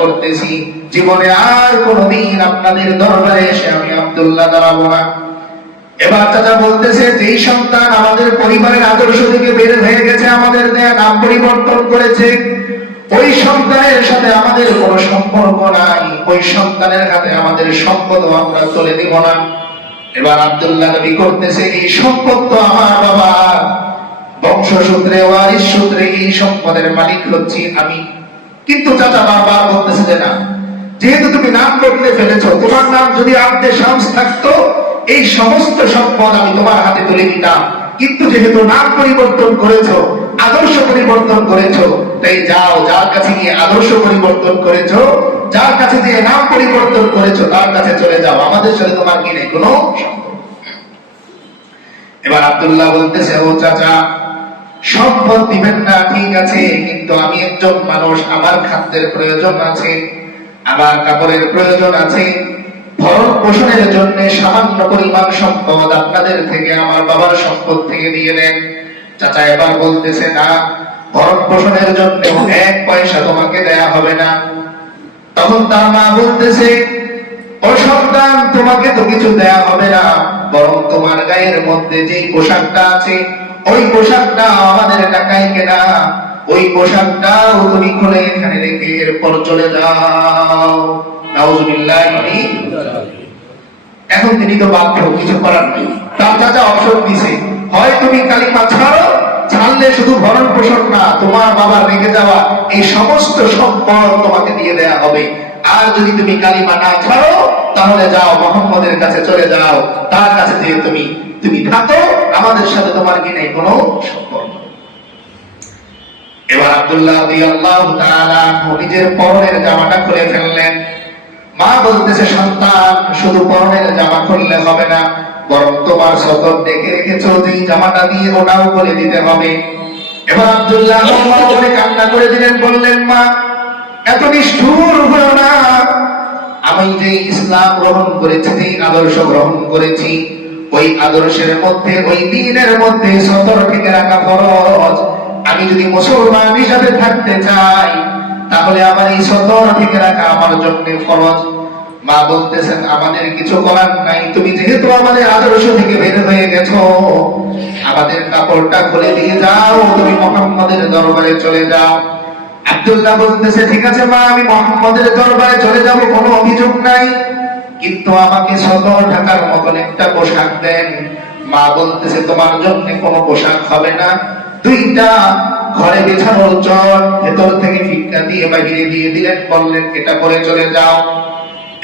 করতেছি, জীবনে আর কোনদিন আপনাদের দরবারে এসে আমি আব্দুল্লাহ দাঁড়াবো না। এবার চাচা বলতেছে, যেই সন্তান আমাদের পরিবারের আদর্শ থেকে বের হয়ে গেছে, আমাদের দেয়া নাম পরিবর্তন করেছে, ওই সন্তানের সাথে আমাদের কোনো সম্পর্ক নাই, ওই সন্তানের হাতে আমাদের সম্পদ আমরা তুলে দিব না। এবার আব্দুল্লাহ নবী করতেছে, এই সম্পদ তো আমার বাবা, বংশসূত্রে ওয়ারিশ সূত্রে এই সম্পদের মালিক হচ্ছি আমি। কিন্তু চাচা বারবার বলতেছে যে না, যেহেতু তুমি নাম বদলে ফেলেছো, তোমার নাম যদি আব্দে শামস থাকতো, এই সমস্ত সম্পদ আমি তোমার হাতে তুলে দিতাম। কিন্তু যেহেতু নাম পরিবর্তন করেছো, আদর্শ পরিবর্তন করেছো, তাই যাও, যার কাছে গিয়ে আদর্শ পরিবর্তন করেছো, যার কাছে গিয়ে নাম পরিবর্তন করেছো, তার কাছে চলে যাও, আমাদের সাথে তোমার কি নেই কোনো সম্পর্ক। এবার আব্দুল্লাহ বলতেছে, ও চাচা, সম্পদ দিবেন না ঠিক আছে, কিন্তু আমি একজন মানুষ, আমার খাদ্যের প্রয়োজন আছে, আমার কাপড়ের প্রয়োজন আছে, ভরণ পোষণের জন্য সামান্য পরিমাণ সম্পদ আপনাদের থেকে, আমার বাবার সম্পদ থেকে দিয়ে দেন। চাচা এবার বলতেছে, না, ভরণ পোষণের জন্য 1 পয়সা তোমাকে দেয়া হবে না। তখন তার মা বলতেছে, ও সন্তান, তোমাকে তো কিছু দেয়া হবে না, বরং তোমার গায়ের মধ্যে যেই পোশাকটা আছে, ওই পোশাকটা আমাদের টাকায় কেনা, ওই পোশাকটাও তুমি খুলে এখানে রেখে এরপর চলে যাও। নাউজুবিল্লাহ। এখন তিনি তো বাধ্য, কিছু করার নেই। তার চাচা অবসর দিছে, হয় তুমি কালিমা ছাড়ো, ছাড়লে শুধু ভরণ পোষণ না, তোমার বাবার রেখে যাওয়া এই সমস্ত সম্পদ তোমাকে দিয়ে দেয়া হবে। আর যদি তুমি কালিমা না ছাড়ো, তাহলে যাও, মুহাম্মদের কাছে চলে যাও, তার কাছে যেয়ে তুমি থাকো, আমাদের সাথে তোমার কি নেই কোনো সম্পর্ক। এবার আব্দুল্লাহ রাদিয়াল্লাহু তাআলা নিজের পরনের জামাটা খুলে ফেললেন। মা বলতেছে, সন্তান, শুধু পরনের জামা খুললে হবে না, বরং তোমার সতর ডেকে রেখেছো, যেই জামাটা দিয়ে ওটাও খুলে দিতে হবে। এবার আব্দুল্লাহ করে কান্না করে দিলেন, বললেন, মা, এত নিষ্ঠুর হলো না, আমি যে ইসলাম গ্রহণ করেছি, যে আদর্শ গ্রহণ করেছি, ওই আদর্শের মধ্যে, ওই দ্বীনের মধ্যে সতর থেকে রাখা ফরজ। আমি যদি মুসলমান হিসাবে থাকতে চাই, তাহলে আমার এই সতর থেকে রাখা আমার জন্য ফরজ। মা বলতেছেন, আমাদের কিছু করার নাই, তুমি যেহেতু আমাদের আদর্শ থেকে বের হয়ে গেছো, আমাদের কাপড়টা খুলে দিয়ে যাও, তুমি মুহাম্মদের দরবারে চলে যাও। আব্দুল্লাহ বলতেছে, ঠিক আছে মা, আমি মুহাম্মদের দরবারে চলে যাব, কোনো অভিযোগ নাই, কিন্তু আমাকে সতর ঢাকার মতন একটা পোশাক দেন। মা বলতেছে, তোমার জন্য কোনো পোশাক হবে না, 2টা ঘরে বিছানোর চট ভেতর থেকে ভিক্ষা দিয়ে বাইরে দিয়ে দিলেন, বললেন, এটা পরে চলে যাও।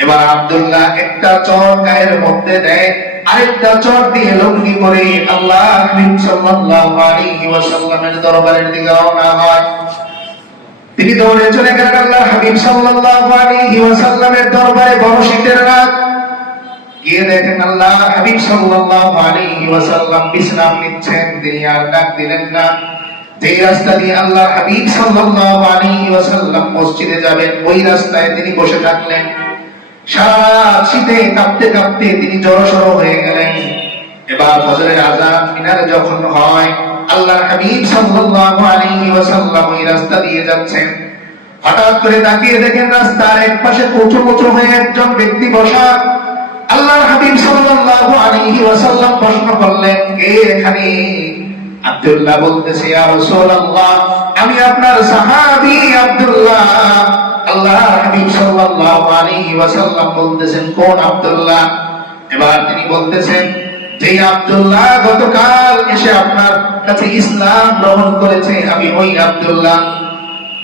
এবার আব্দুল্লাহ একটা চট গায়ের মধ্যে দেয়, আরেকটা চট দিয়ে লুঙ্গি পরে আল্লাহ হাবিব সাল্লাল্লাহু আলাইহি ওয়াসাল্লামের দরবারের দিকে রওনা হয়। তিনি দৌড়ে চলে গেলেন আল্লাহ হাবিব সাল্লাল্লাহু আলাইহি ওয়াসাল্লামের দরবারে। বড় শীতের রাত, গিয়ে দেখেন আল্লাহ হাবিব সাল্লাল্লাহু আলাইহি ওয়াসাল্লাম বিশ্রাম নিচ্ছেন। তিনি আর ডাক দিলেন না। যে রাস্তা দিয়ে আল্লাহ হাবিব সাল্লাল্লাহু আলাইহি ওয়াসাল্লাম মসজিদে যাবেন, ওই রাস্তায় তিনি বসে থাকলেন। সারা শীতে কাঁপতে কাঁপতে তিনি জড়সড় হয়ে গেলেন। এবার ফজরের আযান মিনারে যখন হয়, আল্লাহ হাবিব সাল্লাল্লাহু আলাইহি ওয়াসাল্লাম ওই রাস্তা দিয়ে যাচ্ছেন। হঠাৎ করে তাকিয়ে দেখেন রাস্তার এক পাশে কোঁচো হয়ে একজন ব্যক্তি বসা। আল্লাহ হাবিব সাল্লাল্লাহু আলাইহি ওয়াসাল্লাম প্রশ্ন করলেন, কে এখানে? আব্দুল্লাহ বলতেছে, ইয়া রাসূলুল্লাহ, আমি আপনার সাহাবী আব্দুল্লাহ। আল্লাহ হাবিব সাল্লাল্লাহু আলাইহি ওয়াসাল্লাম বলতেছেন, কোন আব্দুল্লাহ? এবার তিনি বলতেছেন, যে আব্দুল্লাহ গতকাল এসে আপনার কাছে ইসলাম গ্রহণ করেছে, আমি ওই আব্দুল্লাহ।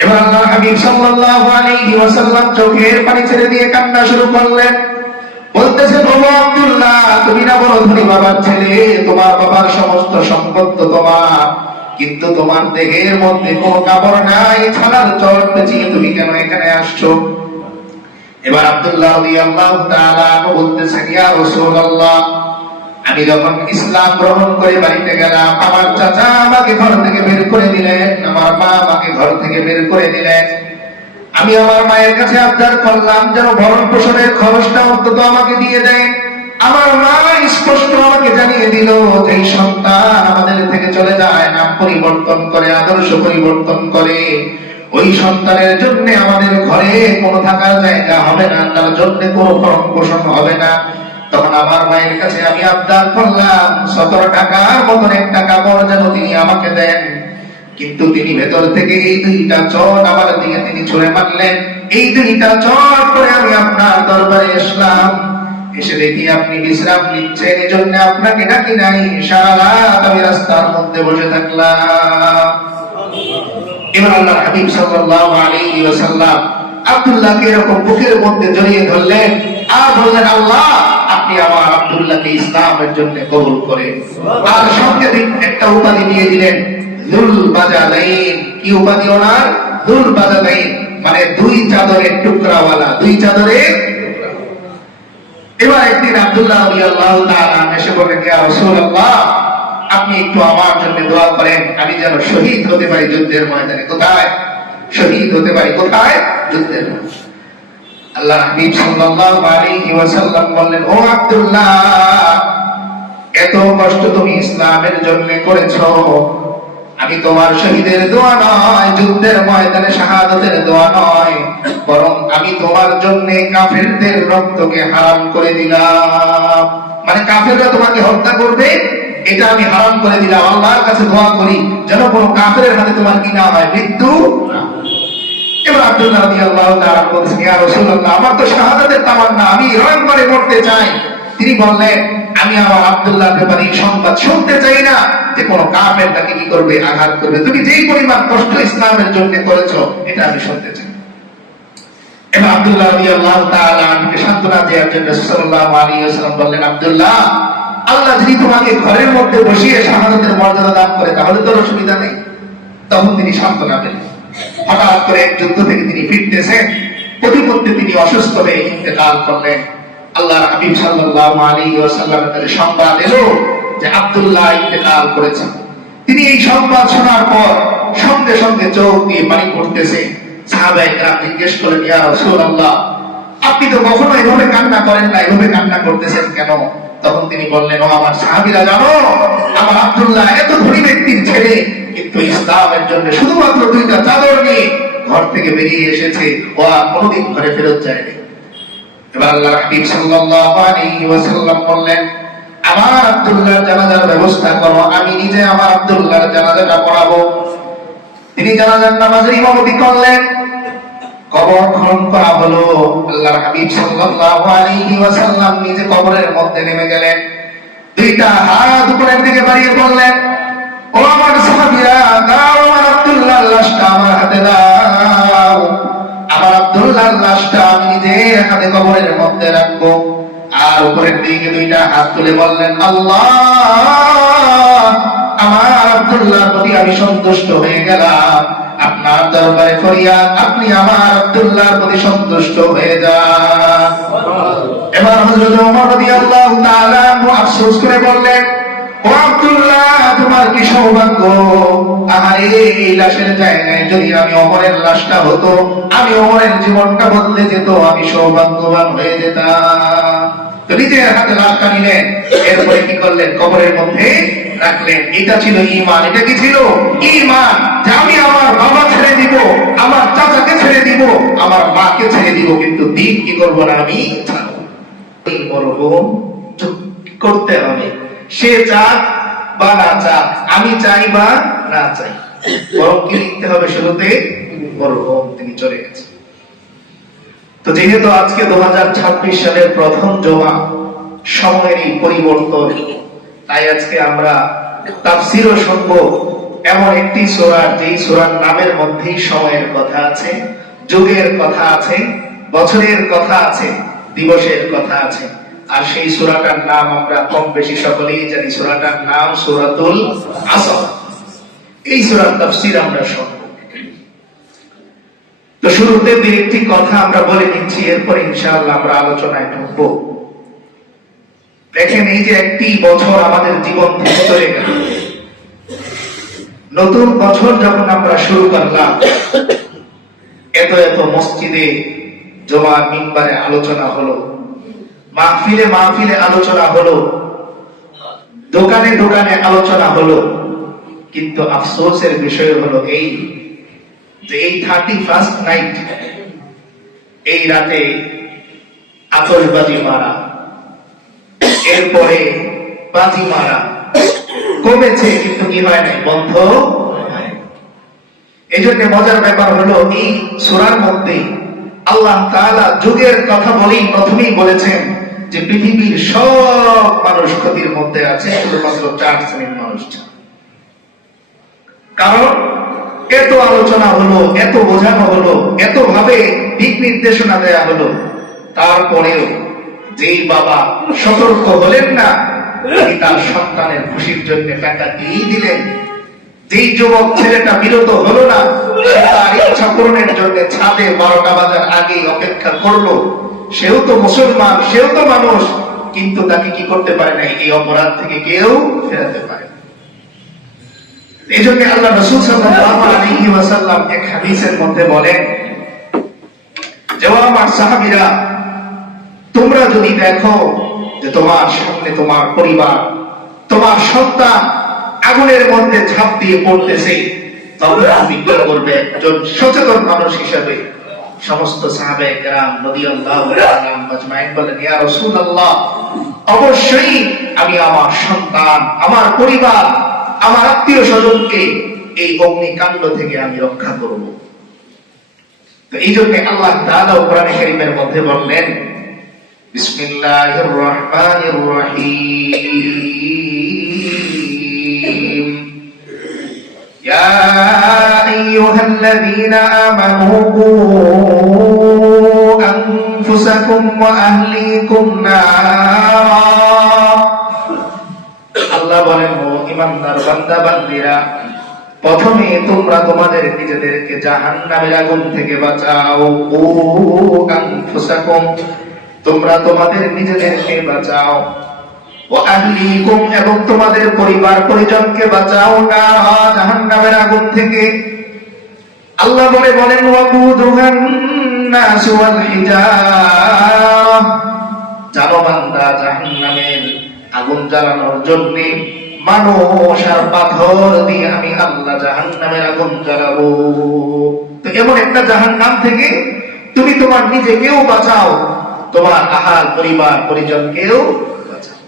এবার আল্লাহ হাবিব সাল্লাল্লাহু আলাইহি ওয়াসাল্লাম চোখের পানি ছেড়ে দিয়ে কান্না শুরু করলেন। বলতেছে, বাবা আব্দুল্লাহ, তুমি না বড় ধনী বাবার ছেলে, তোমার বাবার সমস্ত সম্পদ তো তোমার, কিন্তু তোমার দেহের মধ্যে কোনো কাপড় নাই, ছাড়ার চট পেঁচিয়ে তুমি কেন এখানে আসছো? এবার আব্দুল্লাহ রাদিয়াল্লাহু তাআলা বলতেছেন, ইয়া রাসূলুল্লাহ, আমি যখন ইসলাম গ্রহণ করে বাড়িতে গেলাম, আমার চাচা আমাকে ঘর থেকে বের করে দিলেন, আমার মা আমাকে ঘর থেকে বের করে দিলেন। আমি আমার মায়ের কাছে আবদার করলাম যেন ভরণ পোষণের খরচটা অন্তত আমাকে দিয়ে দেয়। আমার মা স্পষ্ট আমাকে জানিয়ে দিল, যে সন্তান আমাদের থেকে চলে যায়, নাম পরিবর্তন করে, আদর্শ পরিবর্তন করে, ওই সন্তানের জন্য আমাদের ঘরে কোনো থাকার জায়গা হবে না, তার জন্য কোনো ভরণ পোষণ হবে না। তখন আমার মায়ের কাছে আমি আবদার করলাম 17 টাকার মতন একটা কাপড় যেন তিনি আমাকে দেন। কিন্তু তিনি ভেতর থেকে এই 2টা চট আমার দিকে তিনি ছুঁড়ে মারলেন। এই 2টা চট করে আমি আপনার দরবারে আসলাম। এসে দেখি আপনি বিশ্রাম নিচ্ছেন, এই জন্য আপনাকে ডাকি নাই। সারা রাত আমি রাস্তার মধ্যে বসে থাকলাম। এবার আল্লাহর হাবিব সাল্লাল্লাহু আলাইহি ওয়াসাল্লাম আব্দুল্লাহকে এরকম বুকের মধ্যে জড়িয়ে ধরলেন আর বললেন, আল্লাহ আপনি আমার আব্দুল্লাহকে ইসলামের জন্য কবুল করেন। আর সঙ্গে একটা উপাধি দিয়ে দিলেন, যুল বাজালাইন। কি উপাধি ওনার? যুল বাজালাইন, মানে 2 চাদরের টুকরাওয়ালা, 2 চাদরের। এবার একদিন আব্দুল্লাহ রাদিয়াল্লাহু তাআলা এসে বললেন, ইয়া রাসূলুল্লাহ আপনি একটু আমার জন্য দোয়া করেন, আমি যেন শহীদ হতে পারি যুদ্ধের ময়দানে। কোথায় শহীদ হতে পারি? কোথায়? যুদ্ধের ময়দানে। আল্লাহর হাবিব সাল্লাল্লাহু আলাইহি ওয়াসাল্লাম বললেন, ও আব্দুল্লাহ এত কষ্ট তুমি ইসলামের জন্য করেছো, আমি তোমার শহীদের দোয়া নয়, যুদ্ধের ময়দানে শাহাদাতের দোয়া নয়, বরং আমি তোমার জন্য কাফেরদের রক্তকে হারাম করে দিলাম। মানে কাফেররা তোমাকে হত্যা করবে, এটা আমি হারাম করে দিলাম। আল্লাহর কাছে দোয়া করি যেন কোনো কাফেরের হাতে তোমার কি না হয়, মৃত্যু না। এবার আব্দুল্লাহ রাদিয়াল্লাহু তাআলা বলেছেন, ইয়া রাসূলুল্লাহ আমার তো শাহাদাতের তামান্না, আমি রং করে মরতে চাই। তিনি বললেন, আমি আমার আব্দুল্লাহর ব্যাপারে এই সংবাদ শুনতে চাই না যে কোন কাফের তাকে কি করবে, আঘাত করবে। তুমি যেই পরিমাণ কষ্ট ইসলামের জন্য করেছো এটা আমি শুনতে চাই। এবার আব্দুল্লাহ রাদিয়াল্লাহু তাআলা আনকে সান্ত্বনা দেওয়ার জন্য সাল্লাল্লাহু আলাইহি ওয়াসাল্লাম বললেন, আব্দুল্লাহ আল্লাহ যদি তোমাকে ঘরের মধ্যে বসিয়ে শাহাদাতের মর্যাদা দান করে তাহলে তো অসুবিধা নেই। তখন তিনি সান্ত্বনা পেলেন। হঠাৎ করে যুদ্ধ থেকে তিনি ফিরতেছেন, প্রতিমধ্যে তিনি অসুস্থ হয়ে ইন্তেকাল করলেন। আল্লাহর হাবিব সাল্লাল্লাহু আলাইহি ওয়াসাল্লামের কাছে সংবাদ এলো যে আব্দুল্লাহ ইন্তেকাল করেছেন। তিনি এই সংবাদ শোনার পর সঙ্গে সঙ্গে চোখ দিয়ে পানি পড়তেছে। সাহাবায়ে কেরাম জিজ্ঞেস করলেন, ইয়া রাসূলুল্লাহ আপনি তো কখনো এভাবে কান্না করেন না, এভাবে কান্না করতেছেন কেন? তখন তিনি বললেন, ও আমার সাহাবীরা জানো, আমার আব্দুল্লাহ এত ধনী ব্যক্তির ছেলে, কিন্তু ইসলামের জন্য শুধুমাত্র 2টা চাদর নিয়ে ঘর থেকে বেরিয়ে এসেছে, ও আর কোনোদিন ঘরে ফেরত যায়নি। এবার আল্লাহর হাবিব সাল্লাল্লাহু আলাইহি ওয়াসাল্লাম বললেন, আমার আব্দুল্লাহর জানাজার ব্যবস্থা করো, আমি নিজে আমার আব্দুল্লাহর জানাজাটা পড়াবো। তিনি জানাজার নামাজের ইমামতি করলেন। কবর খনন করা হলো। আল্লাহর হাবিব সাল্লাল্লাহু আলাইহি ওয়াসাল্লাম নিজে কবরের মধ্যে নেমে গেলেন। 2টা হাত উপরের দিকে বাড়িয়ে বললেন, ও আমার সাহাবীরা দাও আমার আব্দুল্লাহর লাশটা আমার হাতে দাও। আমার আব্দুল্লাহর লাশটা আমি নিজের হাতে কবরের মধ্যে রাখবো। আর উপরের দিকে 2টা হাত তুলে বললেন, আল্লাহ আমার আব্দুল্লাহর প্রতি আমি সন্তুষ্ট হয়ে গেলাম। আপনার দরবারে ফরিয়াদ, আপনি আমার আব্দুল্লাহর প্রতি সন্তুষ্ট হয়ে যান। এবার হযরত ওমর রাদিয়াল্লাহু তাআলা আফসোস করে বললেন, ও আব্দুল্লাহ তোমার কি সৌভাগ্য, আহারে এই লাশের জায়গায় যদি আমি ওমরের লাশটা হতো, আমি ওমরের জীবনটা বদলে যেত, আমি সৌভাগ্যবান হয়ে যেতাম। তো নিজের হাতে লাশটা নিলেন, এরপরে কি করলেন, কবরের মধ্যে রাখলেন। এটা ছিল ঈমান। এটা কি ছিল? ঈমান। যে আমি আমার বাবা ছেড়ে দিব, আমার চাচাকে ছেড়ে দিব, আমার মাকে ছেড়ে দিব, কিন্তু দিন কি করব না, আমি ছাড়ব। এই মরহুম করতে হবে, সে চাক বা না চাক, আমি চাই বা না চাই, বরং কি লিখতে হবে শুরুতে, মরহুম তিনি চলে গেছে। তো যেহেতু আজকে 2026 সালের প্রথম জমা, সময়েরই পরিবর্তন, তাই আজকে আমরা তাফসীরও শুনবো এমন একটি সূরা, যেই সূরার নামের মধ্যেই সময়ের কথা আছে, যুগের কথা আছে, বছরের কথা আছে, দিবসের কথা আছে। আর সেই সূরাটার নাম আমরা কম বেশি সকলেই জানি, সূরাটার নাম সূরাতুল আসর। এই সূরার তাফসীর আমরা শুনব। তো শুরুতে একটি কথা আমরা বলে নিচ্ছি, এরপর ইনশাআল্লাহ আমরা আলোচনায় ঢুকবো। দেখেন, এই যে একটি বছর আমাদের জীবন থেকে চলে গেল, নতুন বছর যখন আমরা শুরু করলাম, এত এত মসজিদে জুমার মিম্বারে আলোচনা হলো, মাহফিলে আলোচনা হলো, দোকানে দোকানে আলোচনা হলো, কিন্তু আফসোসের বিষয় হলো এই যে এই 31st নাইট, এই রাতে আতশবাজি মারা, এরপরে বাজি মারা কমেছে, কিন্তু কি হয় নাই, বন্ধ। এই জন্য মজার ব্যাপার হলো এই সূরার মধ্যে আল্লাহ তাআলা যুগের কথা বলেই প্রথমেই বলেছেন যে পৃথিবীর সব মানুষ ক্ষতির মধ্যে আছে, শুধুমাত্র 4 শ্রেণীর মানুষ ছাড়া। কারণ এত আলোচনা হলো, এত বোঝানো হলো, এত ভাবে দিক নির্দেশনা দেয়া হলো, তারপরেও যেই বাবা সতর্ক হলেন না, তিনি তার সন্তানের খুশির জন্য টাকা দিয়ে দিলেন। যেই যুবক ছেলেটা বিরত হলো না, সে তার ইচ্ছা পূরণের জন্য ছাদে 12টা বাজার আগেই অপেক্ষা করলো, সেও তো মুসলমান, সেও তো মানুষ, কিন্তু তাকে কি করতে পারে নাই, এই অপরাধ থেকে কেউ ফেরাতে পারে। এই জন্য আল্লাহ রাসূল সাল্লাল্লাহু আলাইহি ওয়াসাল্লাম এক হাদিসের মধ্যে বলেন যে, ও আমার সাহাবীরা, তোমরা যদি দেখো যে তোমার সামনে তোমার পরিবার, তোমার সন্তান আগুনের মধ্যে ঝাঁপ দিয়ে পড়তেছে, তখন তুমি কি করবে? একজন সচেতন মানুষ হিসেবে সমস্ত সাহাবায়ে কেরাম রাদিয়াল্লাহু তাআলা আজমাইন বলেন, ইয়া রাসূলুল্লাহ, অবশ্যই আমি আমার সন্তান, আমার পরিবার, আমার আত্মীয় স্বজনকে এই অগ্নিকাণ্ড থেকে আমি রক্ষা করব। তো এই জন্য আল্লাহ তাআলা কোরআনে কারীমের মধ্যে বললেন, বিসমিল্লাহির রহমানির রহিম, ইয়া আইয়ুহাল্লাযীনা আমানু কু আনফুসাকুম ওয়া আহলিকুম নারা। আল্লাহ বলেন, ও ঈমানদার বান্দা বান্দীরা, প্রথমে তোমরা তোমাদের নিজেদেরকে জাহান্নামের আগুন থেকে বাঁচাও। কু আনফুসাকুম, তোমরা তোমাদের নিজেদেরকে বাঁচাও। ওয়া আহলিকুম, এবং তোমাদের পরিবার পরিজনকে বাঁচাও না জাহান্নামের আগুন থেকে। আল্লাহ বলেন, ওয়াকুদুহান নাস ওয়াল হিজারা, জানো বান্দা, জাহান্নামের আগুন জ্বালানোর জন্য মানুষ আর পাথর দিয়ে আমি আল্লাহ জাহান্নামের আগুন জ্বালাবো। তো এমন একটা জাহান্নাম থেকে তুমি তোমার নিজেকেও বাঁচাও, তোমার আহাল পরিবার পরিজনকেও বাঁচাও।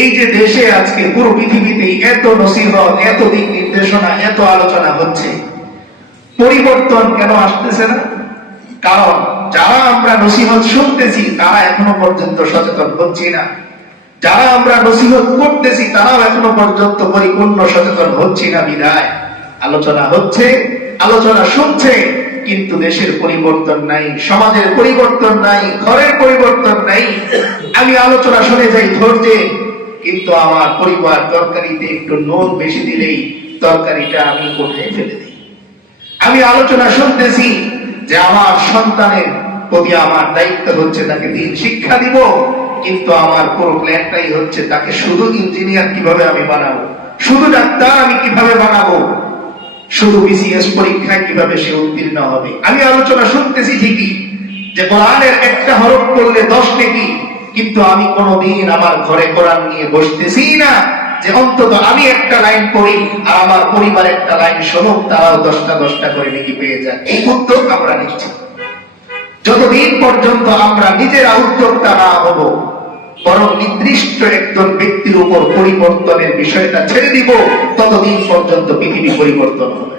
এই যে দেশে আজকে পুরো পৃথিবীতে এত নসিহত, এত দিক নির্দেশনা, এত আলোচনা হচ্ছে, পরিবর্তন কেন আসতেছে না? কারণ যারা আমরা নসিহত শুনতেছি তারা এখনো পর্যন্ত সচেতন হচ্ছি না, যারা আমরা নসিহত করতেছি তারাও এখনো পর্যন্ত পরিপূর্ণ সচেতন হচ্ছি না। বিধায় আলোচনা হচ্ছে, আলোচনা শুনছে, কিন্তু দেশের পরিবর্তন নাই, সমাজের পরিবর্তন নাই, ঘরের পরিবর্তন নাই। আমি আলোচনা শুনে যাই ধৈর্যে, কিন্তু আমার পরিবার তরকারিতে একটু নুন বেশি দিলেই তরকারিটা আমি কোথায় ফেলে দিই। আমি আলোচনা শুনতেছি যে আমার সন্তানের প্রতি আমার দায়িত্ব হচ্ছে তাকে দিন শিক্ষা দিব, কিন্তু আমার পুরো প্ল্যানটাই হচ্ছে তাকে শুধু ইঞ্জিনিয়ার কিভাবে আমি বানাবো, শুধু ডাক্তার আমি কিভাবে বানাবো, শুধু বিসিএস পরীক্ষায় কিভাবে সে উত্তীর্ণ হবে। আমি আলোচনা শুনতেছি ঠিকই যে কোরআনের একটা হরফ পড়লে 10 নেকি, কিন্তু আমি কোনোদিন আমার ঘরে কোরআন নিয়ে বসতেছি না যে অন্তত আমি একটা লাইন পড়ি আর আমার পরিবার একটা লাইন শুনুক, তারাও 10টা করে নেকি পেয়ে যায়। এই উদ্যোগ আমরা নিচ্ছি। যতদিন পর্যন্ত আমরা নিজেরা উদ্যোক্তা না হব, বরং নির্দিষ্ট একজন ব্যক্তির উপর পরিবর্তনের বিষয়টা ছেড়ে দিব, ততদিন পর্যন্ত পৃথিবী পরিবর্তন হবে।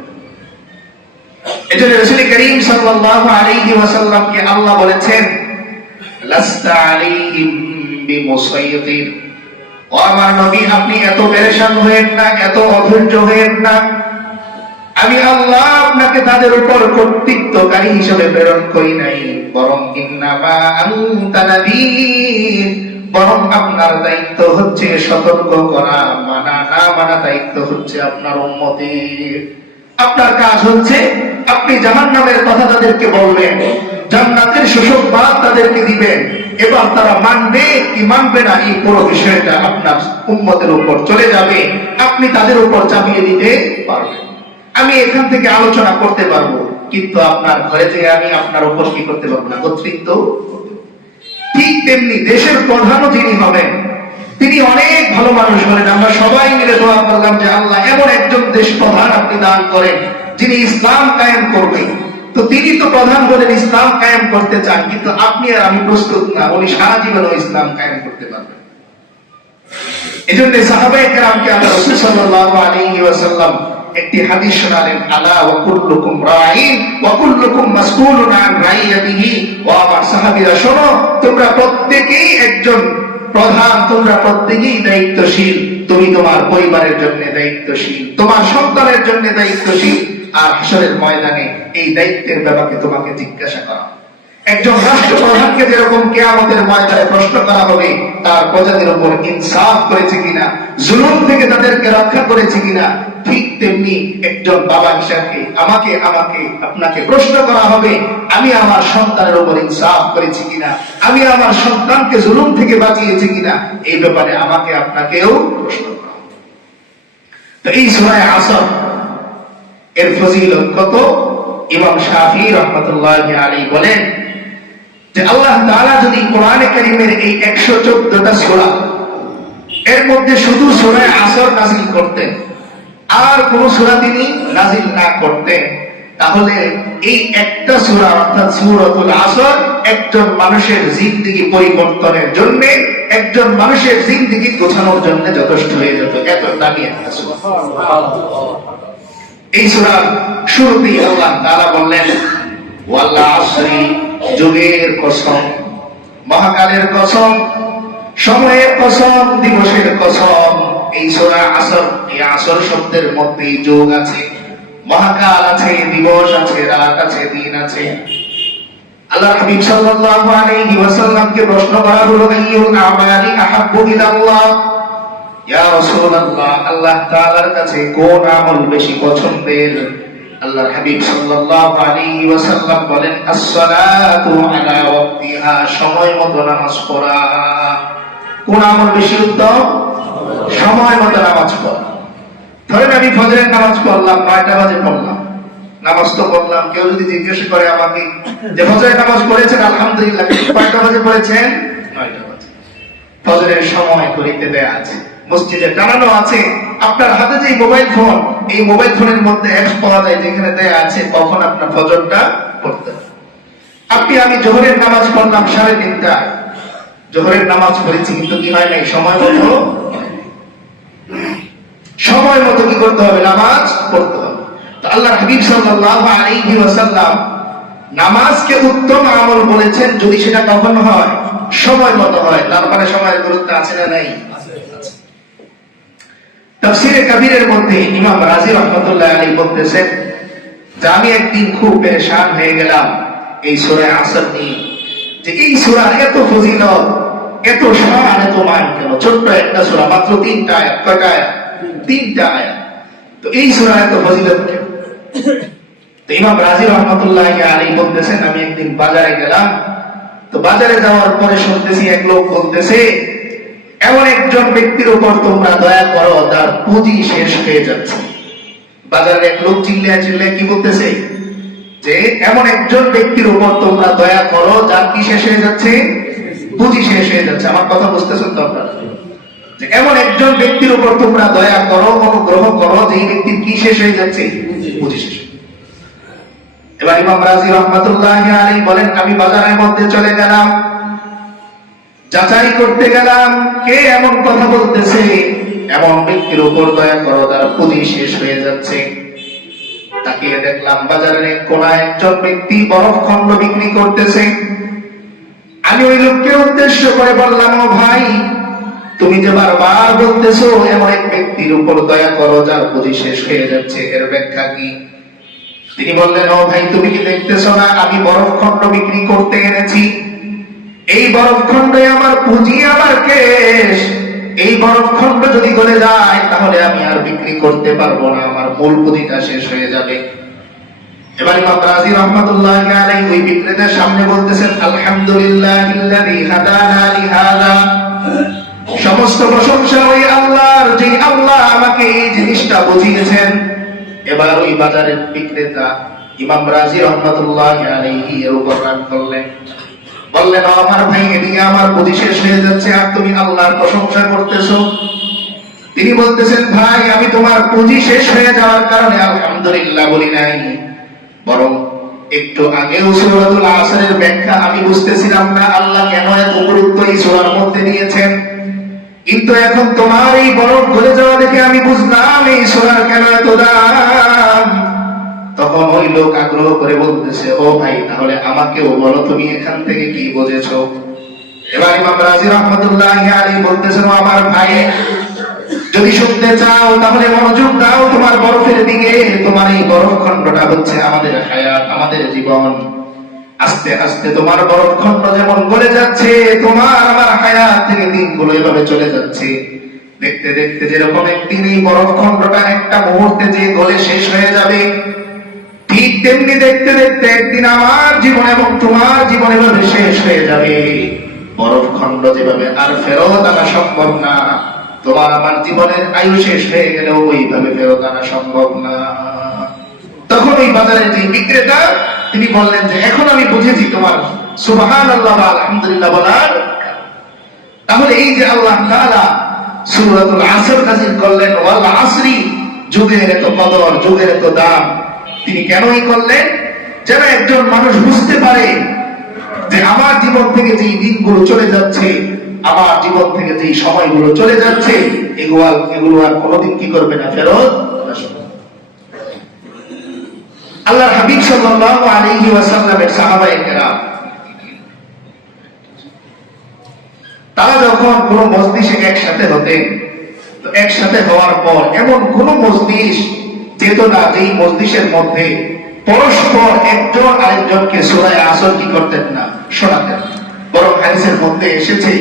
এজন্য রাসূল করিম সাল্লাল্লাহু আলাইহি ওয়াসাল্লামকে আল্লাহ বলেছেন, লাস্তা আলাইহিম বিমুসাইয়ির, ও আমার নবী, আপনি এত পেরেশান হয়েন না, এত অধৈর্য হয়েন না। আমি আল্লাহ আপনাকে তাদের উপর কর্তৃত্বকারী হিসেবে প্রেরণ করি নাই, বরং ইন্নামা আনতা নাযীর, বরং আপনার দায়িত্ব হচ্ছে সতর্ক করা, মানা না মানা দায়িত্ব হচ্ছে আপনার উম্মতের। আপনার কাজ হচ্ছে আপনি জাহান্নামের কথা তাদেরকে বলবেন, জান্নাতের সুসংবাদ তাদেরকে দিবেন। এবার তারা মানবে কি মানবে না, এই পুরো বিষয়টা আপনার উম্মতের উপর চলে যাবে, আপনি তাদের উপর চাপিয়ে দিতে পারবেন। আমি এখান থেকে আলোচনা করতে পারবো, কিন্তু আপনার ঘরে থেকে আমি আপনার উপর কি করতে পারবো না, কর্তৃত্ব। ঠিক তেমনি দেশের প্রধানও যিনি হবেন তিনি অনেক ভালো মানুষ হলেন। আমরা সবাই মিলে দোয়া করলাম যে আল্লাহ এমন একজন দেশ প্রধান আপনি দান করেন যিনি ইসলাম কায়েম করবে। তো তিনি তো প্রধান বলেন ইসলাম কায়েম করতে চান, কিন্তু আপনি আর আমি প্রস্তুত না, উনি সারা জীবন ইসলাম কায়েম করতে পারবেন। এজন্য সাহাবায়ে কেরামকে আল্লাহ রাসূল সাল্লাল্লাহু আলাইহি ওয়াসাল্লাম একটি হাদিস শোনালেন, আলা ওয়া কুল্লুকুম রাঈন ওয়া কুল্লুকুম মাসউলুন আন রাইয়াতিহি। ওয়া আমার সাহাবীরা শোনো, তোমরা প্রত্যেকেই একজন প্রধান, তোমরা প্রত্যেকেই দায়িত্বশীল। তুমি তোমার পরিবারের জন্য দায়িত্বশীল, তোমার সন্তানের জন্য দায়িত্বশীল, আর হাশরের ময়দানে এই দায়িত্বের ব্যাপারে তোমাকে জিজ্ঞাসা করা। একজন রাষ্ট্রপ্রধানকে যেরকম কিয়ামতের ময়দানে প্রশ্ন করা হবে তার প্রজাদের উপর ইনসাফ করেছে কিনা, জুলুম থেকে তাদেরকে রক্ষা করেছে কিনা, ঠিক তেমনি একজন বাবা হিসাবে আমাকে আপনাকে প্রশ্ন করা হবে আমি আমার সন্তানের উপর ইনসাফ করেছি কিনা, আমি আমার সন্তানকে জুলুম থেকে বাঁচিয়েছি কিনা, এই ব্যাপারে আমাকে আপনাকেও প্রশ্ন করা হবে। তো এই সূরা আসর এর ফজিলত কত? ইমাম শাফিঈ রাহমাতুল্লাহি আলাইহি বলেন যে আল্লাহ তাআলা যদি কোরআনে কারীমের এই 114টা সূরা এর মধ্যে শুধু সূরা আসর নাযিল করতেন, আর কোন সূরা তিনি নাযিল না করতেন, তাহলে এই একটা সূরা অর্থাৎ সূরাতুল আসর একজন মানুষের জিন্দেগি পরিবর্তনের জন্য, একজন মানুষের জিন্দেগি গোছানোর জন্য যথেষ্ট হয়ে যেত। এত দামি একটা সূরা। এই সূরার শুরুতেই আল্লাহ তাআলা বললেন ওয়াল আসরি, যুগের কসম, মহাকালের কসম, সময়ের কসম, দিবসের কসম। এই সূরা আসর, এই আসর শব্দের মধ্যে যোগ আছে, মহাকাল আছে, দিবস আছে, রাত আছে, দিন আছে। আল্লাহ হাবিব সাল্লাল্লাহু আলাইহি ওয়াসাল্লামকে প্রশ্ন করা হলো আইয়ুল আমালি আহাব্বু ইলাল্লাহ, ইয়া রাসূলুল্লাহ, আল্লাহ তাআলার কাছে কোন আমল বেশি পছন্দের? আল্লাহর হাবিব সাল্লাল্লাহু আলাইহি ওয়াসাল্লাম বলেন as-সালাতু আলা ওয়াক্তিহা, সময় মতো নামাজ পড়া। কোন আমল বেশি উত্তম? সময় মতো নামাজ পড়া। ধরেন আমি ফজরের নামাজ পড়লাম, 9টা বাজে পড়লাম, নামাজ তো পড়লাম। কেউ যদি জিজ্ঞেস করে আমাকে যে ফজরের নামাজ পড়েছেন, আলহামদুলিল্লাহ, কয়টা বাজে পড়েছেন? 9টা বাজে। ফজরের সময় ঘড়িতে দেয়া আছে, মসজিদে টানানো আছে। আপনার হাতে যে মোবাইল ফোন, এই মোবাইল ফোনের মধ্যে অ্যাপস পাওয়া যায় যেখানে দেয়া আছে কখন আপনার ফজরটা পড়তে হবে। আপনি আমি জোহরের নামাজ পড়লাম 3:30টায়, জোহরের নামাজ পড়েছি, কিন্তু কি হয় নাই? সময় মতো, সময় মতো কি করতে হবে? নামাজ পড়তে হবে। তো আল্লাহর হাবিব সাল্লাল্লাহু আলাইহি ওয়াসাল্লাম নামাজকে উত্তম আমল বলেছেন যদি সেটা কখন হয়? সময় মতো হয়। তার মানে সময়ের গুরুত্ব আছে না নাই? তাফসীরে কাবীরের মধ্যে ইমাম রাজি রাহমাতুল্লাহি আলাইহি বলতেছেন যে আমি একদিন খুব পেরেশান হয়ে গেলাম এই সূরা আসর নিয়ে, যে এই সূরার এত ফজিলত, এত শান, এত মান কেন? ছোট্ট একটা সূরা, মাত্র 3টা আয়াত। কয়টা আয়াত? 3টা আয়াত। তো এই সূরার এত ফজিলত কেন? তো ইমাম রাজি রাহমাতুল্লাহি আলাইহি বলতেছেন আমি একদিন বাজারে গেলাম, তো বাজারে যাওয়ার পরে শুনতেছি এক লোক বলতেছে এমন একজন ব্যক্তির উপর তোমরা দয়া করো তার পুঁজি শেষ হয়ে যাচ্ছে। বাজারে এক লোক চিল্লায় কি বলতেছে? যে এমন একজন ব্যক্তির উপর তোমরা দয়া করো যার কি শেষ হয়ে যাচ্ছে? পুঁজি শেষ হয়ে যাচ্ছে। আমার কথা বুঝতেছেন তো আপনারা? যে এমন একজন ব্যক্তির উপর তোমরা দয়া করো, অনুগ্রহ করো, যে এই ব্যক্তির কি শেষ হয়ে যাচ্ছে? পুঁজি শেষ। এবার ইমাম রাজি রাহমাতুল্লাহি আলাইহি বলেন আমি বাজারের মধ্যে চলে গেলাম, যাচাই করতে গেলাম কে এমন কথা বলতেছে, এমন ব্যক্তির উপর দয়া করো তার পুঁজি শেষ হয়ে যাচ্ছে। তাকিয়ে দেখলাম বাজারের এক কোনায় একজন ব্যক্তি বরফ খন্ড বিক্রি করতেছে। আমি ওই লোককে উদ্দেশ্য করে বললাম ও ভাই, তুমি যে বারবার বলতেছো এমন এক ব্যক্তির উপর দয়া করো যার পুঁজি শেষ হয়ে যাচ্ছে, এর ব্যাখ্যা কি? তিনি বললেন ও ভাই, তুমি কি দেখতেছো না আমি বরফ খন্ড বিক্রি করতে এনেছি, এই বরফ খন্ডে আমার পুঁজি, আমার কেশ। এই বরফ খন্ড যদি গলে যায় তাহলে আমি আর বিক্রি করতে পারবো না, আমার মূল পুঁজিটা শেষ হয়ে যাবে। এবার ইমাম রাজি রাহমাতুল্লাহি আলাইহি ওই বিক্রেতার সামনে বলতেছেন আলহামদুলিল্লাহিল্লাযী হাদানা লিহাযা, সমস্ত প্রশংসা ওই আল্লাহর যে আল্লাহ আমাকে এই জিনিসটা বুঝিয়েছেন। এবার ওই বাজারের বিক্রেতা ইমাম রাজি রাহমাতুল্লাহি আলাইহি এর উপর রাগ করলেন, বললেন আমার ভাই, এদিকে আমার পুঁজি শেষ হয়ে যাচ্ছে আর তুমি আল্লাহর প্রশংসা করতেছো। তিনি বলতেছেন, ভাই আমি তোমার পুঁজি শেষ হয়ে যাওয়ার কারণে আলহামদুলিল্লাহ বলি নাই, বরং একটু আগেও সূরাতুল আসরের ব্যাখ্যা আমি বুঝতেছিলাম না আল্লাহ কেন এত গুরুত্ব এই সূরার মধ্যে দিয়েছেন, কিন্তু এখন তোমার এই বরফ গলে যাওয়া দেখে আমি বুঝলাম এই সূরার কেন এত দাম। তখন ওই লোক আগ্রহ করে বলতেছে, ও ভাই তাহলে আমাকেও বলো তুমি এখান থেকে কি বুঝেছো। এবার ইমাম রাজি রাহমাতুল্লাহি আলাইহি বলতেছেন, ও আমার ভাই, যদি শুনতে চাও তাহলে মনোযোগ দাও তোমার বরফের দিকে। তোমার এই বরফ খণ্ডটা হচ্ছে আমাদের হায়াত, আমাদের জীবন। আস্তে আস্তে তোমার বরফ খণ্ড যেমন গলে যাচ্ছে, তোমার আমার হায়াত থেকে দিনগুলো এভাবে চলে যাচ্ছে। দেখতে দেখতে যেরকম একদিন এই বরফ খণ্ডটা একটা মুহূর্তে যে গলে শেষ হয়ে যাবে, ঠিক তেমনি দেখতে দেখতে একদিন আমার জীবন এবং তোমার জীবন এভাবে শেষ হয়ে যাবে। বরফ খণ্ড যেভাবে আর ফেরত আনা সম্ভব না, তোমার আমার জীবনের আয়ু শেষ হয়ে গেলেও ওইভাবে ফেরত আনা সম্ভব না। তখন ওই বাজারের যে বিক্রেতা তিনি বললেন যে এখন আমি বুঝেছি তোমার সুবহানাল্লাহ ওয়া আলহামদুলিল্লাহ বলার। তাহলে এই যে আল্লাহ তাআলা সূরাতুল আসর নাযিল করলেন, ওয়াল আসরি, যুগের এত কদর, যুগের এত দাম তিনি কেনই করলেন? যেন একজন মানুষ বুঝতে পারে যে আমার জীবন থেকে যে দিনগুলো চলে যাচ্ছে, আমার জীবন থেকে যে সময়গুলো চলে যাচ্ছে, এগুলো আর কোনোদিন কি করবে না, ফেরত আসবে। আল্লাহর হাবিব সাল্লাল্লাহু আলাইহি ওয়াসাল্লামের সাহাবায়ে কেরাম তারা যখন কোনো মজলিসে একসাথে হতেন, তো একসাথে হওয়ার পর এমন কোন মজলিস যেত না যেই মজলিসের মধ্যে পরস্পর একজন আরেকজনকে সূরা আসর কি করতেন না, শোনাতেন। বরং হাদিসের মধ্যে এসেছে,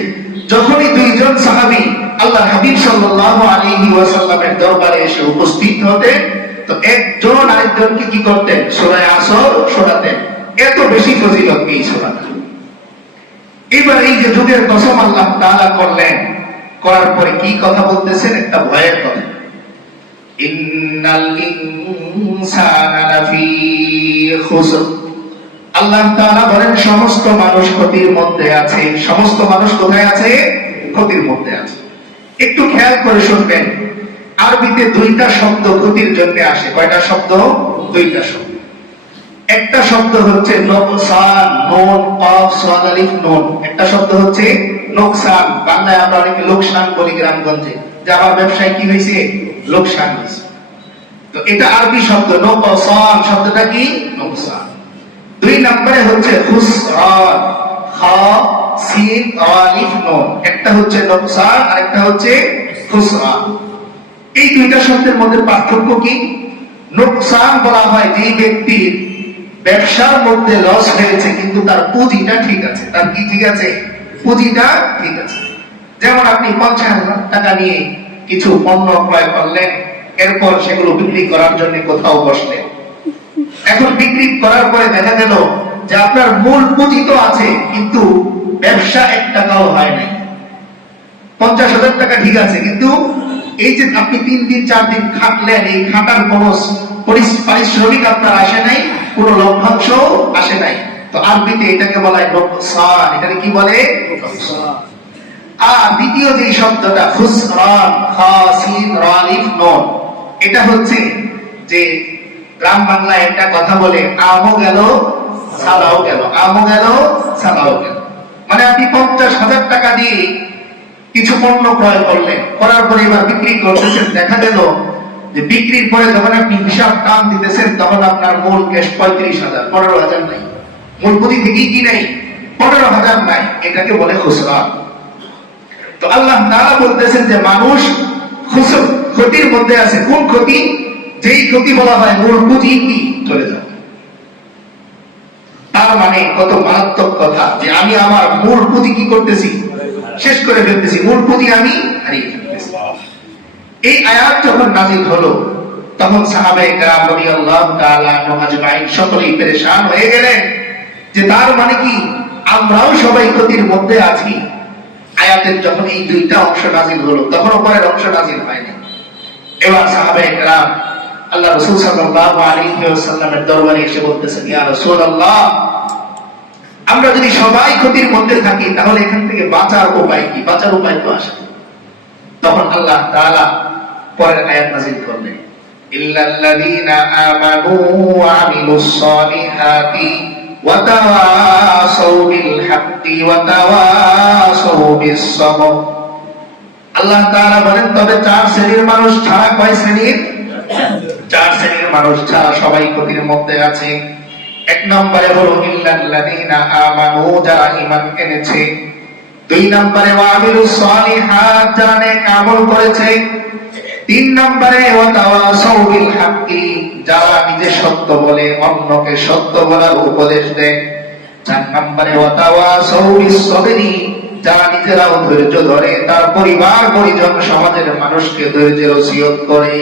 যখনই দুইজন সাহাবী আল্লাহর হাবিব সাল্লাল্লাহু আলাইহি ওয়াসাল্লামের দরবারে এসে উপস্থিত হতেন, তো একজন আরেকজনকে কি করতেন, সূরা আসর শোনাতেন। এত বেশি ফজিলত এই সূরাটা। এবার এই যে যুগের কসম আল্লাহ তাআলা করলেন, করার পরে কি কথা বলতেছেন, একটা ভয়ের কথা। ইন্নাল ইনসানা লাফি খুসর, আল্লাহ তাআলা বলেন সমস্ত মানুষ ক্ষতির মধ্যে আছে। সমস্ত মানুষ কোথায় আছে? ক্ষতির মধ্যে আছে। একটু খেয়াল করে শুনবেন, আরবিতে দুইটা শব্দ ক্ষতির জন্য আসে। কয়টা শব্দ? দুইটা শব্দ। একটা শব্দ হচ্ছে নোকসান, নুন কফ সাদ আলিফ নুন। একটা শব্দ হচ্ছে নোকসান, বাংলায় আমরা অনেকে লোকসান বলি গ্রামগঞ্জে, যে আমার ব্যবসায় কি হয়েছে, লোকসান হয়েছে। তো এটা আরবি শব্দ নোকসান, শব্দটা কি, নোকসান। দুই নম্বরে হচ্ছে খুসরান, খা সিন আলিফ নুন। একটা হচ্ছে নোকসান আর একটা হচ্ছে খুসরান। এই দুইটা শব্দের মধ্যে পার্থক্য কি? নোকসান বলা হয় যে ব্যক্তির ব্যবসার মধ্যে লস হয়েছে কিন্তু তার পুঁজিটা ঠিক আছে। তার কি ঠিক আছে? পুঁজিটা ঠিক আছে। যেমন আপনি 50,000 টাকা নিয়ে কিছু পণ্য ক্রয় করলেন, এরপর সেগুলো বিক্রি করার জন্য কোথাও বসলেন। এখন বিক্রি করার পরে দেখা গেল যে আপনার মূল পুঁজি তো আছে কিন্তু ব্যবসা 1 টাকাও হয় নাই। 50,000 টাকা ঠিক আছে, কিন্তু এই যে আপনি 3 দিন 4 দিন খাটলেন, এই খাটার কোন পারিশ্রমিক আপনার আসে নাই, কোন লভ্যাংশ আসে নাই। তো আরবিতে এটাকে বলা হয় নোকসান। এটাকে কি বলে? নোকসান। আর দ্বিতীয় যে শব্দটা খুসরান, খা সিন রা আলিফ নুন, এটা হচ্ছে যে গ্রাম বাংলায় একটা কথা বলে, আমও গেল সালাও গেল, আমও গেল সালাও গেল। মানে আপনি 50,000 টাকা দিয়ে কিছু পণ্য ক্রয় করলেন, করার পরে এবার বিক্রি করতেছেন, দেখা গেল যে বিক্রির পরে যখন আপনি হিসাব টান দিতেছেন তখন আপনার মূল ক্যাশ 35,000, 15,000 নাই। মূল পুঁজি থেকেই কি নাই, 15,000 নাই। এটাকে বলে খুসরান। তো আল্লাহ তাআলা বলতেছেন যে মানুষ খুসর, ক্ষতির মধ্যে আছে। কোন ক্ষতি? যেই ক্ষতি বলা হয় মূল পুঁজি কি চলে যাবে। তার মানে কত মারাত্মক কথা যে আমি আমার মূল পুঁজি কি করতেছি, শেষ করে ফেলতেছি, মূল পুঁজি আমি হারিয়ে ফেলতেছি। এই আয়াত যখন নাযিল হলো তখন সাহাবায়ে কেরাম রাদিয়াল্লাহু তাআলা আনহুম আজমাইন সকলেই পেরেশান হয়ে গেলেন যে তার মানে কি আমরাও সবাই ক্ষতির মধ্যে আছি। আয়াতের যখন এই দুইটা অংশ নাযিল হলো তখন পরের অংশ নাযিল হয়নি। এবার সাহাবায়ে কেরাম আল্লাহ রাসূল সাল্লাল্লাহু আলাইহি ওয়াসাল্লামের দরবারে এসে বলতেছেন, ইয়া রাসূলুল্লাহ, আমরা যদি সবাই ক্ষতির মধ্যে থাকি তাহলে এখান থেকে বাঁচার উপায় কি? বাঁচার উপায় তো আসে। তখন আল্লাহ তাআলা পরের আয়াত নাযিল করলেন, ইল্লাল্লাযীনা আমানু ওয়া আমিলুস সালিহাতি ওয়া তাওয়াসাউ বিল হাক্কি ওয়া তাওয়াসাউ বিস সাবর। আল্লাহ তাআলা বলেন, তবে চার শ্রেণীর মানুষ ছাড়া, কয় শ্রেণীর? চার শ্রেণীর মানুষ ছাড়া সবাই ক্ষতির মধ্যে আছে। এক নম্বরে হলো ইল্লাল্লাযীনা আমানু, যারা ঈমান এনেছে। দুই নম্বরে ওয়া আমিলুস সালিহাত, যারা নেক আমল করেছে। তিন নম্বরে ওয়া তাওয়াসাউ বিল হাক্কি, যারা নিজে সত্য বলে অন্যকে সত্য বলার উপদেশ দেয়। চার নম্বরে ওয়া তাওয়াসাউ বিস সাবরি, যারা নিজেরাও ধৈর্য ধরে, তার পরিবার পরিজন সমাজের মানুষকে ধৈর্যের ওসিয়ত করে।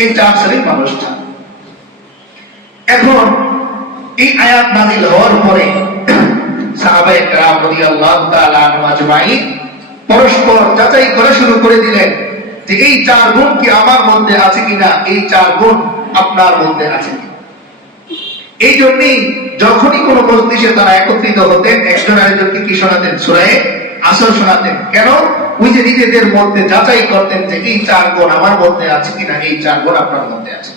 এই চার শ্রেণীর মানুষটা। এখন এই আয়াত নাযিল হওয়ার পরে সাহাবায়ে কেরাম রাদিয়াল্লাহু তাআলা আনহুম আজমাইন পরস্পর যাচাই করা শুরু করে দিলেন যে এই চার গুণ কি আমার মধ্যে আছে কিনা, এই চার গুণ আপনার মধ্যে আছে কিনা। এই জন্যই যখনই কোনো মজলিসে তারা একত্রিত হতেন, একজন আরেকজনকে কি শোনাতেন? সূরা আসর শোনাতেন। কেন? ওই যে নিজেদের মধ্যে যাচাই করতেন যে এই চার গুণ আমার মধ্যে আছে কিনা, এই চার গুণ আপনার মধ্যে আছে।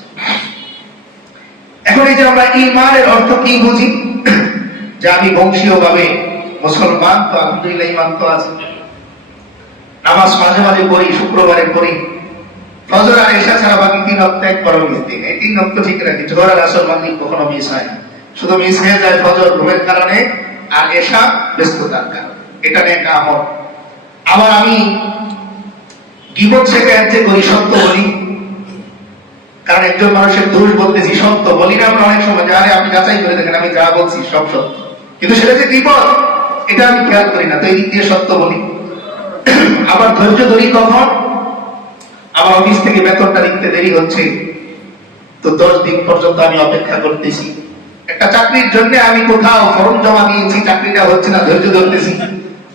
এখন এই যে আমরা ঈমানের অর্থ কি বুঝি, যে আমি বংশীয়ভাবে মুসলমান, তো আলহামদুলিল্লাহ ঈমান তো আছে, নামাজ মাঝে মাঝে পড়ি, শুক্রবারে পড়ি, ফজর আর এশা ছাড়া বাকি তিন ওয়াক্ত এক পরম ইস্তিক, এই তিন ওয়াক্ত ঠিক রাখি। জোহর আর আসর মাগরিব কখনো মিস হয় না, শুধু মিস হয়ে যায় ফজর ঘুমের কারণে আর এশা ব্যস্ততার কারণে। এটা নেক আমল। আবার আমি গীবত শেখার যে করি, সত্য বলি, কারণ একজন মানুষের দোষ বলতেছি, সত্য বলি না আমরা অনেক সময়, আরে আপনি যাচাই করে দেখেন আমি যা বলছি সব সত্য, কিন্তু সেটা যে গীবত এটা আমি খেয়াল করি না, তো এই দিক দিয়ে সত্য বলি। আবার ধৈর্য ধরি কখন? আমার অফিস থেকে বেতনটা দিতে দেরি হচ্ছে, তো 10 দিন পর্যন্ত আমি অপেক্ষা করতেছি। একটা চাকরির জন্য আমি কোথাও ফর্ম জমা দিয়েছি, চাকরিটা হচ্ছে না, ধৈর্য ধরতেছি।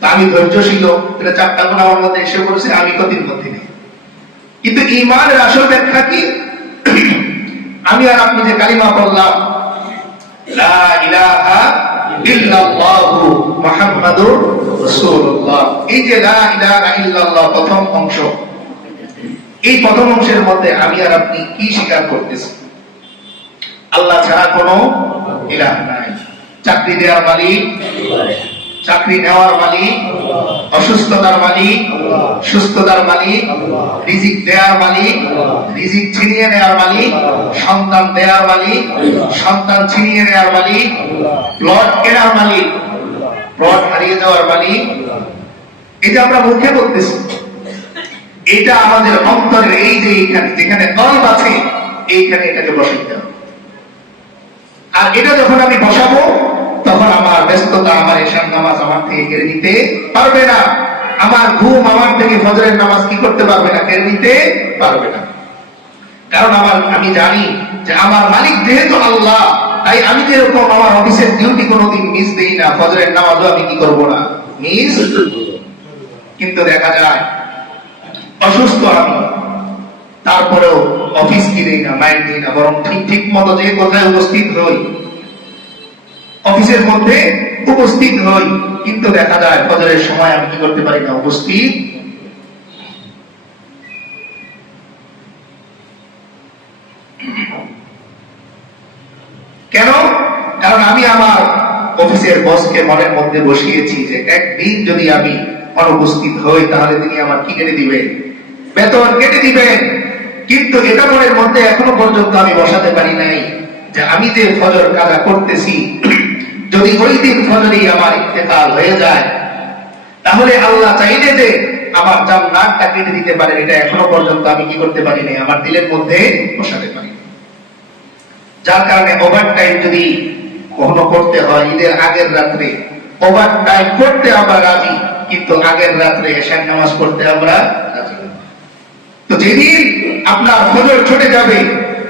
তা আমি ধৈর্যশীল, এটা 4টা গুণ আমার মধ্যে এসে পড়ছে, আমি ক্ষতির মধ্যে নেই। কিন্তু ঈমানের আসল ব্যাখ্যা কি? আমি আর আপনি যে কালিমা পড়লাম, লা ইলাহা ইল্লাল্লাহু মুহাম্মাদুর রাসূলুল্লাহ, এই যে লা ইলাহা ইল্লাল্লাহ প্রথম অংশ, এই প্রথম অংশের মধ্যে আমি আর আপনি কি স্বীকার করতেছি? আল্লাহ ছাড়া কোনো ইলাহ নাই। চাকরি দেওয়ার মালিক, চাকরি নেওয়ার মালিক, অসুস্থতার মালিক, সুস্থতার মালিক, রিজিক দেওয়ার মালিক, রিজিক ছিনিয়ে নেওয়ার মালিক, সন্তান দেওয়ার মালিক, সন্তান ছিনিয়ে নেওয়ার মালিক, প্লট কেনার মালিক, প্লট হারিয়ে যাওয়ার মালিক। এটা আমরা মুখে বলতেছি, এটা আমাদের অন্তরের এই যে এইখানে যেখানে কলব আছে, এইখানে এটাকে বসাইতে হবে। আর এটা যখন আমি বসাবো, তখন আমার ব্যস্ততা, আমার এশার নামাজ আমার থেকে কেড়ে নিতে পারবে না, আমার ঘুম আমার থেকে ফজরের নামাজ কি করতে পারবে না, কেড়ে নিতে পারবে না। কারণ আমি জানি যে আমার মালিক যেহেতু আল্লাহ, তাই আমি যেরকম আমার অফিসের ডিউটি কোনোদিন মিস দেই না, ফজরের নামাজও আমি কি করবো না, মিস। কিন্তু দেখা যায় অসুস্থ আমি, তারপরেও অফিস কি দেই না, মাইন্ড দিই না, বরং ঠিক মতো যে কোথায় উপস্থিত হই, অফিসের মধ্যে উপস্থিত হই, কিন্তু দেখা যায় ফজরের সময় আমি কি করতে পারি না, উপস্থিত। কেন? কারণ আমি আমার অফিসের বসকে মনের মধ্যে বসিয়েছি যে একদিন যদি আমি অনুপস্থিত হই, তাহলে তিনি আমার কি কেটে দিবেন, বেতন কেটে দিবেন। কিন্তু এটা মনের মধ্যে এখনো পর্যন্ত আমি বসাতে পারি নাই যে আমি যে ফজর কাজা করতেছি, যদি ওই দিন ফজরই আমার ইন্তেকাল হয়ে যায়, তাহলে আল্লাহ চাইলে যে আমার জান্নাতটা কেটে দিতে পারে, এটা এখনো পর্যন্ত আমি কি করতে পারি নাই, আমার দিলের মধ্যে বসাতে পারি। যার কারণে ওভার টাইম যদি কখনো করতে হয়, ঈদের আগের রাত্রে ওভার টাইম করতে আমরা রাজি, কিন্তু আগের রাত্রে এশার নামাজ পড়তে আমরা রাজি। তো যেদিন আপনার ফজর ছুটে যাবে,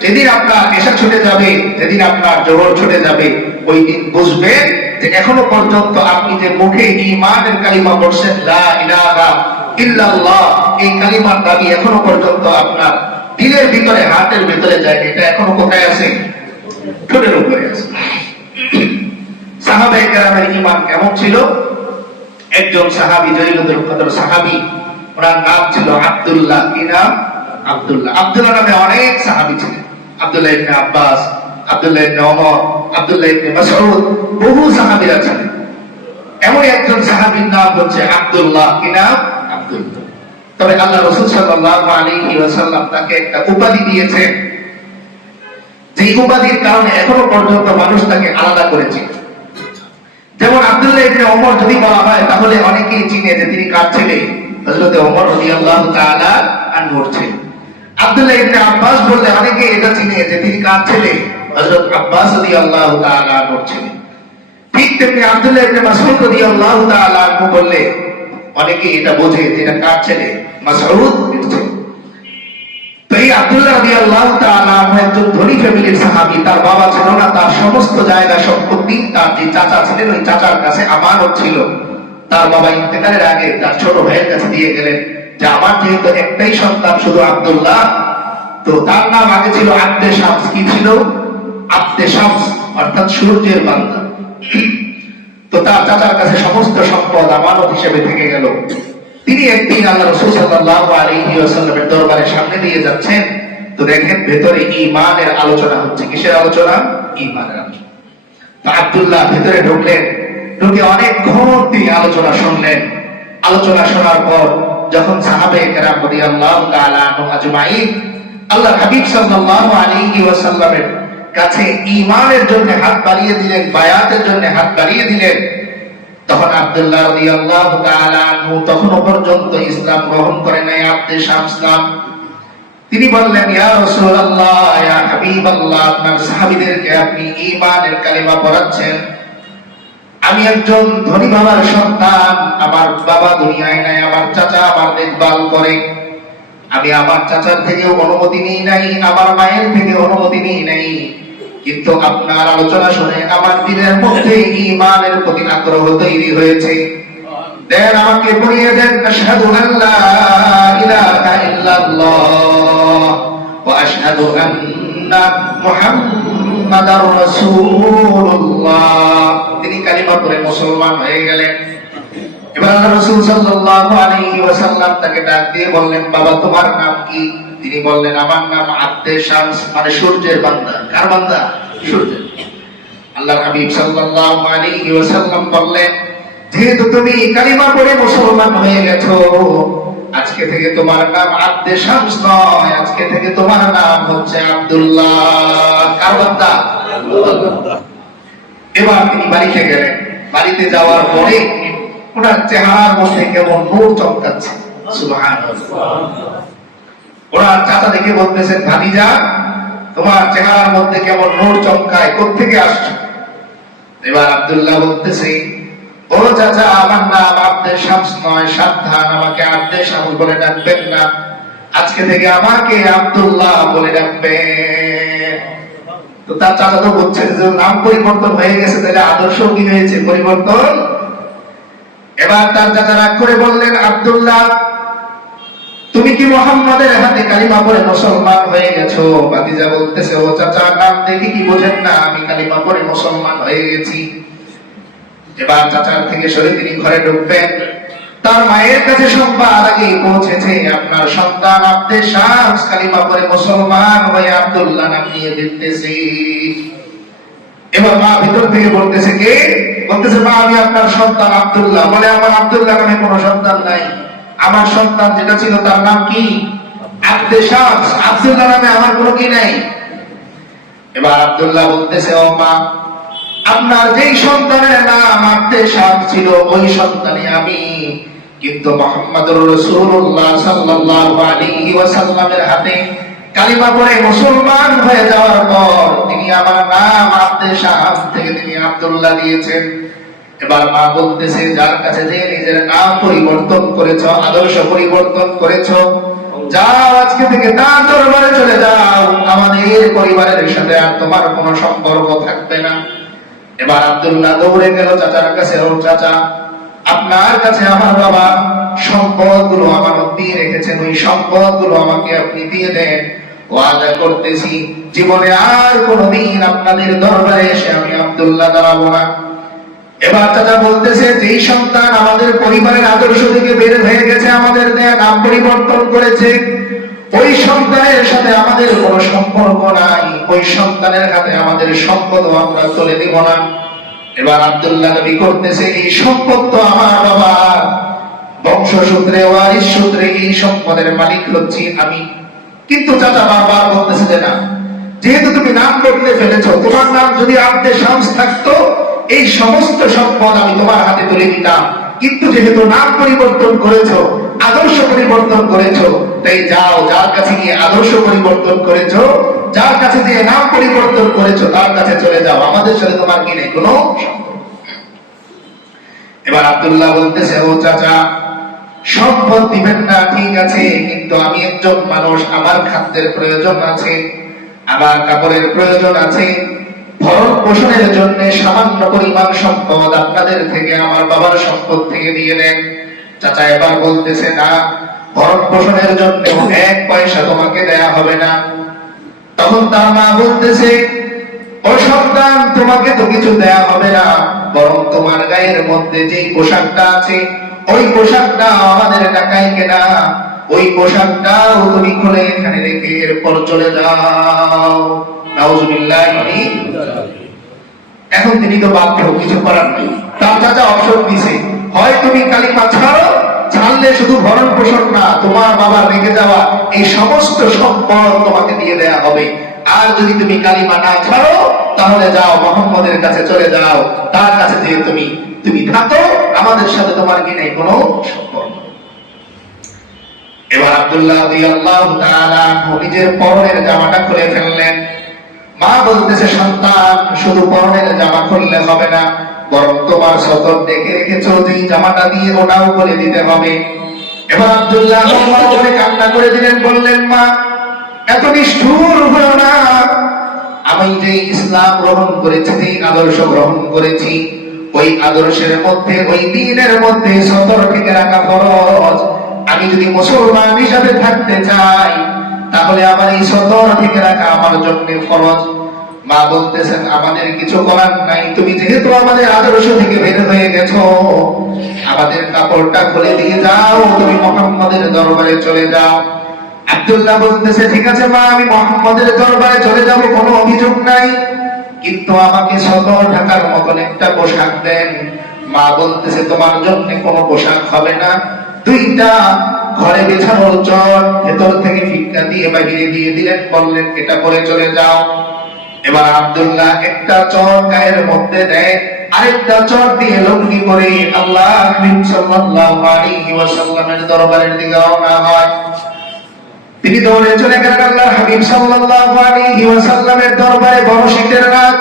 যেদিন আপনার এশা ছুটে যাবে, যেদিন আপনার জোহর ছুটে যাবে, ওই দিন বুঝবেন যে এখনো পর্যন্ত আপনি যে মুখে ঈমানের কালিমা পড়ছেন, লা ইলাহা ইল্লাল্লাহ, এই কালিমার দাবি এখনো পর্যন্ত আপনার দিলের ভিতরে, হাতের ভিতরে যায়, এটা এখনো কোথায় আছে, ঠোঁটের উপরে আছে। সাহাবায়ে কেরামের ঈমান কেমন ছিল? একজন সাহাবী, জলিলুল কদর সাহাবী, ওনার নাম ছিল আব্দুল্লাহ। কি নাম? আব্দুল্লাহ। আব্দুল্লাহ নামে অনেক সাহাবী ছিলেন। আব্দুল্লাহ ইবনে আব্বাস, আব্দুল্লাহ ইবনে ওমর, আব্দুল্লাহ ইবনে মাসউদ, বহু সাহাবীরা ছিলেন। এমন একজন সাহাবীর নাম হচ্ছে আব্দুল্লাহ। কি নাম? আব্দুল্লাহ। তবে আল্লাহ রাসূল সাল্লাল্লাহু আলাইহি ওয়াসাল্লাম তাকে একটা উপাধি দিয়েছেন, যে উপাধির কারণে এখনো পর্যন্ত মানুষ তাকে আলাদা করেছে। যেমন আব্দুল্লাহ ইবনে ওমর যদি বলা হয় তাহলে অনেকেই চিনে যে তিনি কার ছেলে? হযরত ওমর রাদিয়াল্লাহু তাআলা আনহুর ছেলে। আব্দুল্লাহ ইবনে আব্বাস বললে অনেকে এটা চিনে যে তিনি কার ছেলে? হযরত আব্বাস রাদিয়াল্লাহু তাআলা আনহুর ছেলে। ঠিক তেমনি আব্দুল্লাহ ইবনে মাসউদ রাদিয়াল্লাহু তাআলা আনহু বললে অনেকে এটা বোঝে যে এটা কার ছেলে? মাসউদ এর ছেলে। তো এই আব্দুল্লাহ রাদিয়াল্লাহু তাআলা আনহু একজন ধনী ফ্যামিলির সাহাবী। তার বাবা ছিল না, তার সমস্ত জায়গা সম্পত্তি তার যে চাচা ছিলেন ওই চাচার কাছে আমানত ছিল। তার বাবা ইন্তেকালের আগে তার ছোট ভাইয়ের কাছে দিয়ে গেলেন যে আমার যেহেতু একটাই সন্তান শুধু আব্দুল্লাহ, তো তার নাম আগে ছিল আব্দে শামস। কি ছিল? আব্দে শামস, অর্থাৎ সূর্যের বান্দা। তো তার চাচার কাছে সমস্ত সম্পদ আমানত হিসেবে থেকে গেল। তিনি একদিন আল্লাহ রাসূল সাল্লাল্লাহু আলাইহি ওয়াসাল্লামের দরবারের সামনে দিয়ে যাচ্ছেন, তো দেখেন ভেতরে ঈমানের আলোচনা হচ্ছে। কিসের আলোচনা? ঈমানের আলোচনা। তো আব্দুল্লাহ ভেতরে ঢুকলেন, ঢুকে অনেকক্ষণ তিনি আলোচনা শুনলেন। আলোচনা শোনার পর যখন সাহাবায়ে কেরাম রাদিয়াল্লাহু তাআলা আনহুম আজমাইন আল্লাহর হাবিব সাল্লাল্লাহু আলাইহি ওয়াসাল্লামের কাছে ঈমানের জন্য হাত বাড়িয়ে দিলেন, বায়াতের জন্য হাত বাড়িয়ে দিলেন, তখন আব্দুল্লাহ রাদিয়াল্লাহু তাআলা আনহু তখনও পর্যন্ত ইসলাম গ্রহণ করে নাই। আব্দে শামস নাম। তিনি বললেন, ইয়া রাসূলুল্লাহ, ইয়া হাবিবাল্লাহ, আপনার সাহাবীদেরকে আপনি ঈমানের কালিমা পড়াচ্ছেন। আমি একজন ধনী বাবার সন্তান, আমার বাবা দুনিয়ায় নাই, আমার চাচা আমার দেখভাল করে। আমি আমার চাচার থেকেও অনুমতি নিই নাই, আমার মায়ের থেকে অনুমতি নিই নাই, কিন্তু আপনার আলোচনা শুনে আমার দিলের মধ্যে ঈমানের প্রতি আগ্রহ তৈরি হয়েছে। দেন আমাকে পড়িয়ে দেন, আশহাদু আল্লা ইলাহা ইল্লাল্লাহ ওয়া আশহাদু আন্না মুহাম্মাদার রাসূলুল্লাহ। তিনি কালিমা পড়ে মুসলমান হয়ে গেলেন। এবার আল্লাহ রাসূল সাল্লাল্লাহু আলাইহি ওয়াসাল্লাম তাকে ডাক দিয়ে বললেন, বাবা তোমার নাম কি? তিনি বললেন, আমার নাম আব্দে শামস, মানে সূর্যের বান্দা। কার বান্দা? সূর্যের। আল্লাহর হাবিব সাল্লাল্লাহু আলাইহি ওয়াসাল্লাম বললেন, যেহেতু তুমি কালিমা পড়ে মুসলমান হয়ে গেছো, আজকে থেকে তোমার নাম আব্দে শামস নয়, আজকে থেকে তোমার নাম হচ্ছে আব্দুল্লাহ। কার বান্দা? আব্দুল্লাহ। এবার তিনি বাড়িতে গেলেন। বাড়িতে যাওয়ার পরে ওনার চেহারার মধ্যে কেমন নূর চমকাচ্ছে। সুবহানাল্লাহ। ওনার চাচা দেখে বলতেছেন, ভাতিজা তোমার চেহারার মধ্যে কেমন নূর চমকায়, কোত্থেকে আসছো? এবার আব্দুল্লাহ বলতেছে, ও চাচা, আমার নাম আব্দে শামস নয়, সাবধান, আমাকে আব্দে শামস বলে ডাকবেন না, আজকে থেকে আমাকে আব্দুল্লাহ বলে ডাকবেন। তো তার চাচা তো বলছেন যে নাম পরিবর্তন হয়ে গেছে, তাহলে আদর্শ কি হয়েছে? পরিবর্তন। এবার তার চাচা রাগ করে বললেন, আব্দুল্লাহ তুমি কি মুহাম্মাদের হাতে কালিমা পড়ে মুসলমান হয়ে গেছো? ভাতিজা বলতেছে, ও চাচা, নাম দেখি কি বোঝেন না, আমি কালিমা পড়ে মুসলমান হয়ে গেছি। এবার চাচার থেকে সরে তিনি ঘরে ঢুকবেন। তার মায়ের কাছে সংবাদ আগেই পৌঁছেছে, আপনার সন্তান আব্দে শামস কালিমা পড়ে মুসলমান হয়ে আব্দুল্লাহ নাম নিয়ে ফিরতেছে। এবার মা ভিতর থেকে বলতেছে, কে? বলতেছে, মা আমি আপনার সন্তান আব্দুল্লাহ। বলে, আমার আব্দুল্লাহ নামে কোনো সন্তান নাই, আমার সন্তান যেটা ছিল তার নাম কি? আব্দে শামস। আব্দুল্লাহ নামে আমার কোনো কি নাই। এবার আব্দুল্লাহ বলতেছে, ও মা, আপনার যেই সন্তানের নাম আব্দে শামস ছিল ওই সন্তানই আমি, কিন্তু মুহাম্মদুর রাসূলুল্লাহ সাল্লাল্লাহু আলাইহি ওয়াসাল্লামের হাতে কালিমা পড়ে মুসলমান হয়ে যাওয়ার পর তিনি আমার নাম আব্দে শামস থেকে তিনি আব্দুল্লাহ দিয়েছেন। এবার মা বলতেছে, যার কাছে যে নিজের নাম পরিবর্তন করেছো, আদর্শ পরিবর্তন করেছো, যাও আজকে থেকে তার দরবারে চলে যাও, আমাদের পরিবারের সাথে আর তোমার কোনো সম্পর্ক থাকবে না। এবার আব্দুল্লাহ দৌড়ে গেল চাচার কাছে, ও চাচা, আপনার কাছে আমার বাবা সম্পদগুলো আমানত দিয়ে রেখেছেন, ওই সম্পদগুলো আমাকে আপনি দিয়ে দেন। ওয়াদা করতেছি জীবনে আর কোনোদিন আপনাদের দরবারে এসে আমি আব্দুল্লাহ দাঁড়াবো না। এবার চাচা বলতেছে, যেই সন্তান আমাদের পরিবারের আদর্শ থেকে বের হয়ে গেছে, আমাদের দেয়া নাম পরিবর্তন করেছে, ওই সন্তানের সাথে আমাদের কোনো সম্পর্ক নাই, ওই সন্তানের হাতে আমাদের সম্পদ আমরা তুলে দিব না। এবার আব্দুল্লাহ নবী করতেছে, এই সম্পদ তো আমার বাবা, বংশসূত্রে ওয়ারিশ সূত্রে এই সম্পদের মালিক হচ্ছি আমি। কিন্তু চাচা বারবার বলতেছে যে না, যেহেতু তুমি নাম বদলে ফেলেছো, তোমার নাম যদি আব্দে শামস থাকতো, এই সমস্ত সম্পদ আমি তোমার হাতে তুলে দিতাম। কিন্তু যেহেতু নাম পরিবর্তন করেছো, আদর্শ পরিবর্তন করেছো, তাই যাও, যার কাছে গিয়ে আদর্শ পরিবর্তন করেছো, যার কাছে গিয়ে নাম পরিবর্তন করেছো, তার কাছে চলে যাও, আমাদের সাথে তোমার কি নেই কোনো সম্পর্ক। এবার আব্দুল্লাহ বলতেছে, ও চাচা, সম্পদ দিবেন না ঠিক আছে, কিন্তু আমি একজন মানুষ, আমার খাদ্যের প্রয়োজন আছে, আমার কাপড়ের প্রয়োজন আছে, ভরণ পোষণের জন্য সামান্য পরিমাণ সম্পদ আপনাদের থেকে, আমার বাবার সম্পদ থেকে দিয়ে দেন। চাচা এবার বলতেছে, না, ভরণ পোষণের জন্য 1 পয়সা তোমাকে দেয়া হবে না। তখন তার মা বলতেছে, ও সন্তান, তোমাকে তো কিছু দেয়া হবে না, বরং তোমার গায়ের মধ্যে যে পোশাকটা আছে, ওই পোশাকটা আমাদের টাকায় কেনা, ওই পোশাকটাও তুমি খুলে এখানে রেখে এরপর চলে যাও। নাউজুবিল্লাহ। এখন তিনি তো বাধ্য, কিছু করার নেই। তার চাচা অবসর দিছে, হয় তুমি কালিমা ছাড়ো, ছাড়লে শুধু ভরণ পোষণ না, তোমার বাবা রেখে যাওয়া এই সমস্ত সম্পদ তোমাকে দিয়ে দেয়া হবে। আর যদি তুমি কালিমা না ছাড়ো, তাহলে যাও, মুহাম্মদের কাছে চলে যাও, তার কাছে দিয়ে তুমি থাকো, আমাদের সাথে তোমার কি নেই কোনো সম্পর্ক। এবার আব্দুল্লাহ রাদিয়াল্লাহু তাআলা নিজের পরনের জামাটা খুলে ফেললেন। মা বলতেছে, সন্তান, শুধু পরনের জামা খুললে হবে না, বরং তোমার সতর ডেকে রেখেছো যেই জামাটা দিয়ে, ওটাও খুলে দিতে হবে। এবার আব্দুল্লাহ করে কান্না করে দিলেন, বললেন, মা, এত নিষ্ঠুর হলো না, আমি যে ইসলাম গ্রহণ করেছি, যে আদর্শ গ্রহণ করেছি, ওই আদর্শের মধ্যে, ওই দ্বীনের মধ্যে সতর থেকে রাখা ফরজ। আমি যদি মুসলমান হিসাবে থাকতে চাই, তাহলে আমার এই সতর থেকে রাখা আমার জন্য ফরজ। মা বলতেছেন, আমাদের কিছু করার নাই, তুমি যেহেতু আমাদের আদর্শ থেকে বের হয়ে গেছো, আমাদের কাপড়টা খুলে দিয়ে যাও, তুমি মুহাম্মদের দরবারে চলে যাও। আব্দুল্লাহ বলতেছে, ঠিক আছে মা, আমি মুহাম্মদের দরবারে চলে যাব, কোনো অভিযোগ নাই, কিন্তু আমাকে সতর ঢাকার মতন একটা পোশাক দেন। মা বলতেছে, তোমার জন্য কোনো পোশাক হবে না, 2টা ঘরে বিছানোর চট ভেতর থেকে ফিক্কা দিয়ে বাইরে দিয়ে দিলেন, বললেন, এটা পরে চলে যাও। এবার আব্দুল্লাহ একটা চট গায়ের মধ্যে দেয়, আরেকটা চট দিয়ে লুঙ্গি পরে আল্লাহ হাবিব সাল্লাল্লাহু আলাইহি ওয়াসাল্লামের দরবারের দিকে রওনা হয়। তিনি দৌড়ে চলে গেলেন আল্লাহ হাবিব সাল্লাল্লাহু আলাইহি ওয়াসাল্লামের দরবারে। বড় শীতের রাত,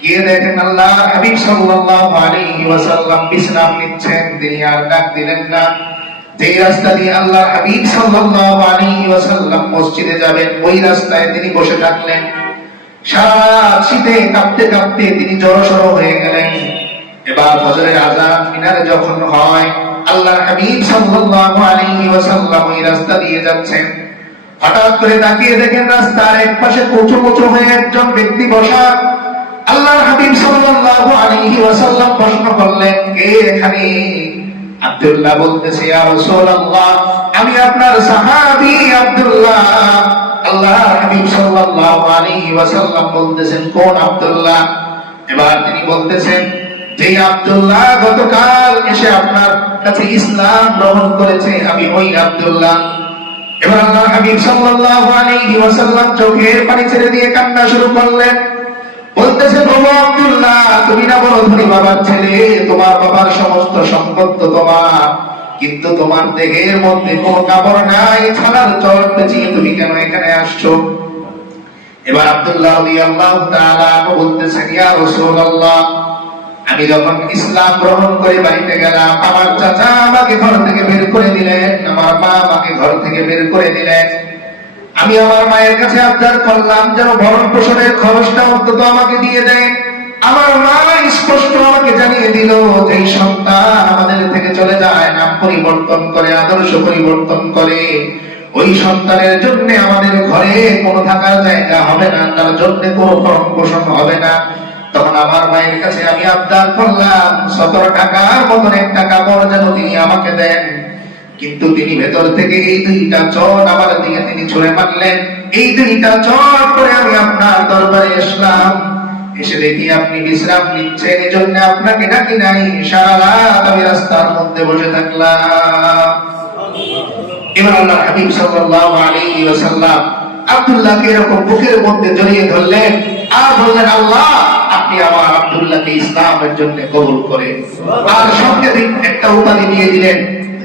গিয়ে দেখেন আল্লাহ হাবিব সাল্লাল্লাহু আলাইহি ওয়াসাল্লাম বিশ্রাম নিচ্ছেন। তিনি আর ডাক দিলেন না। যে রাস্তা দিয়ে আল্লাহ হাবিব সাল্লাল্লাহু আলাইহি ওয়াসাল্লাম মসজিদে যাবেন, ওই রাস্তায় তিনি বসে থাকলেন। সারা শীতে কাঁপতে কাঁপতে তিনি জড়সড় হয়ে গেলেন। এবার ফজরের আযান মিনারে যখন হয়, আল্লাহ হাবিব সাল্লাল্লাহু আলাইহি ওয়াসাল্লাম ওই রাস্তা দিয়ে যাচ্ছেন। হঠাৎ করে তাকিয়ে দেখেন রাস্তার এক পাশে কুচু কুচু হয়ে একজন ব্যক্তি বসা। আল্লাহ হাবিব সাল্লাল্লাহু আলাইহি ওয়াসাল্লাম প্রশ্ন করলেন, কে এখানে? আব্দুল্লাহ বলতেছে, ইয়া রাসূলুল্লাহ, আমি আপনার সাহাবী আব্দুল্লাহ। আল্লাহ হাবিব সাল্লাল্লাহু আলাইহি ওয়াসাল্লাম বলতেছেন, কোন আব্দুল্লাহ? এবার তিনি বলতেছেন, যে আব্দুল্লাহ গতকাল এসে আপনার কাছে ইসলাম গ্রহণ করেছে, আমি ওই আব্দুল্লাহ। এবার আল্লাহ হাবিব সাল্লাল্লাহু আলাইহি ওয়াসাল্লাম চোখের পানি ছেড়ে দিয়ে কান্না শুরু করলেন। বলতেছে, বাবা আব্দুল্লাহ, তুমি না বড় ধনী বাবার ছেলে, তোমার বাবার সমস্ত সম্পদ তো তোমার, কিন্তু তোমার দেহের মধ্যে কোনো কাপড় নাই, ছাড়ার চট পেঁচিয়ে তুমি কেন এখানে আসছো? এবার আব্দুল্লাহ রাদিয়াল্লাহু তাআলা বলতেছেন, ইয়া রাসূলুল্লাহ, আমি যখন ইসলাম গ্রহণ করে বাড়িতে গেলাম, আমার চাচা আমাকে ঘর থেকে বের করে দিলেন, আমার মা আমাকে ঘর থেকে বের করে দিলেন। আমি আমার মায়ের কাছে আবদার করলাম যেন ভরণ পোষণের খরচটা অন্তত আমাকে দিয়ে দেয়। আমার মা স্পষ্ট আমাকে জানিয়ে দিল, যে সন্তান আমাদের থেকে চলে যায়, নাম পরিবর্তন করে, আদর্শ পরিবর্তন করে, ওই সন্তানের জন্য আমাদের ঘরে কোনো থাকার জায়গা হবে না, তার জন্য কোনো ভরণ পোষণ হবে না। তখন আমার মায়ের কাছে আমি আবদার করলাম 17 টাকার মতন একটা কাপড় যেন তিনি আমাকে দেন, কিন্তু তিনি ভেতর থেকে এই 2টা চট আমার দিকে তিনি ছুঁড়ে মারলেন। এই 2টা চট করে আমি আপনার দরবারে আসলাম, এসে দেখি আপনি বিশ্রাম নিচ্ছেন, এই জন্য আপনাকে ডাকি নাই, সারা রাত আমি রাস্তার মধ্যে বসে থাকলাম। এবার আল্লাহর হাবিব সাল্লাল্লাহু আলাইহি ওয়াসাল্লাম আব্দুল্লাহকে এরকম বুকের মধ্যে জড়িয়ে ধরলেন আর বললেন, আল্লাহ আপনি আমার আব্দুল্লাহকে ইসলামের জন্য কবুল করেন। আর সঙ্গে একটা উপাধি দিয়ে দিলেন,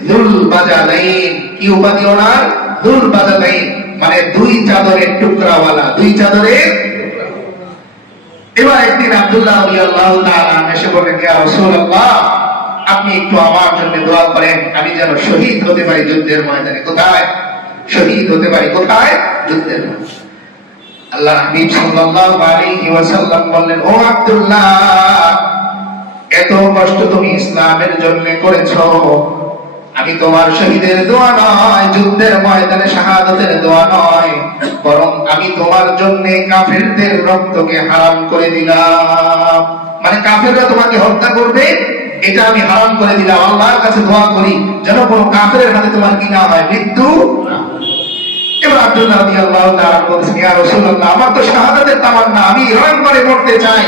যুল বাজাদাইন। কি উপাধি ওনার? যুল বাজাদাইন, মানে 2 চাদরের টুকরাওয়ালা, 2 চাদরের। এবার একদিন আব্দুল্লাহ রাদিয়াল্লাহু তাআলা এসে বললেন, ইয়া রাসূলুল্লাহ আপনি একটু আমার জন্য দোয়া করেন, আমি যেন শহীদ হতে পারি যুদ্ধের ময়দানে। কোথায় শহীদ হতে পারি? কোথায়? যুদ্ধের ময়দানে। আল্লাহর হাবিব সাল্লাল্লাহু আলাইহি ওয়াসাল্লাম বললেন, ও আব্দুল্লাহ এত কষ্ট তুমি ইসলামের জন্য করেছো, আমি তোমার শহীদের দোয়া নয়, যুদ্ধের ময়দানে শাহাদাতের দোয়া নয়, বরং আমি তোমার জন্য কাফেরদের রক্তকে হারাম করে দিলাম। মানে কাফেররা তোমাকে হত্যা করবে, এটা আমি হারাম করে দিলাম। আল্লাহর কাছে দোয়া করি যেন কোনো কাফেরের হাতে তোমার কি না হয়, মৃত্যু। এবার আব্দুল্লাহ রাদিয়াল্লাহু তাআলা বলেছেন, ইয়া রাসূলুল্লাহ আমার তো শাহাদাতের তামান্না, আমি রং করে মরতে চাই।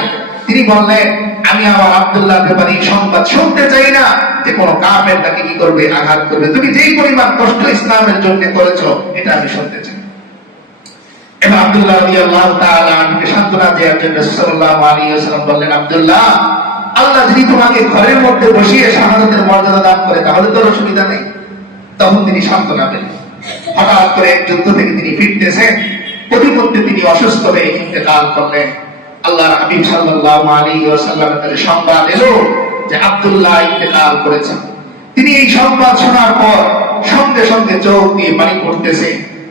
তিনি বললেন, আমি আমার আব্দুল্লাহর ব্যাপারে এই সংবাদ শুনতে চাই না যে কোন কাফের তাকে কি করবে, আঘাত করবে। তুমি যেই পরিমাণ কষ্ট ইসলামের জন্য করেছো এটা আমি শুনতে চাই। এবার আব্দুল্লাহ রাদিয়াল্লাহু তাআলা আনকে সান্ত্বনা দেওয়ার জন্য সাল্লাল্লাহু আলাইহি ওয়াসাল্লাম বললেন, আব্দুল্লাহ আল্লাহ যদি তোমাকে ঘরের মধ্যে বসিয়ে শাহাদাতের মর্যাদা দান করে তাহলে তো অসুবিধা নেই। তখন তিনি সান্ত্বনা পেলেন। হঠাৎ করে যুদ্ধ থেকে তিনি ফিরতেছেন, প্রতিমধ্যে তিনি অসুস্থ হয়ে ইন্তেকাল করলেন। আল্লাহর হাবিব সাল্লাল্লাহু আলাইহি ওয়াসাল্লামের কাছে সংবাদ এলো যে আব্দুল্লাহ ইন্তেকাল করেছেন। তিনি এই সংবাদ শোনার পর সঙ্গে সঙ্গে চোখ দিয়ে পানি পড়তেছে।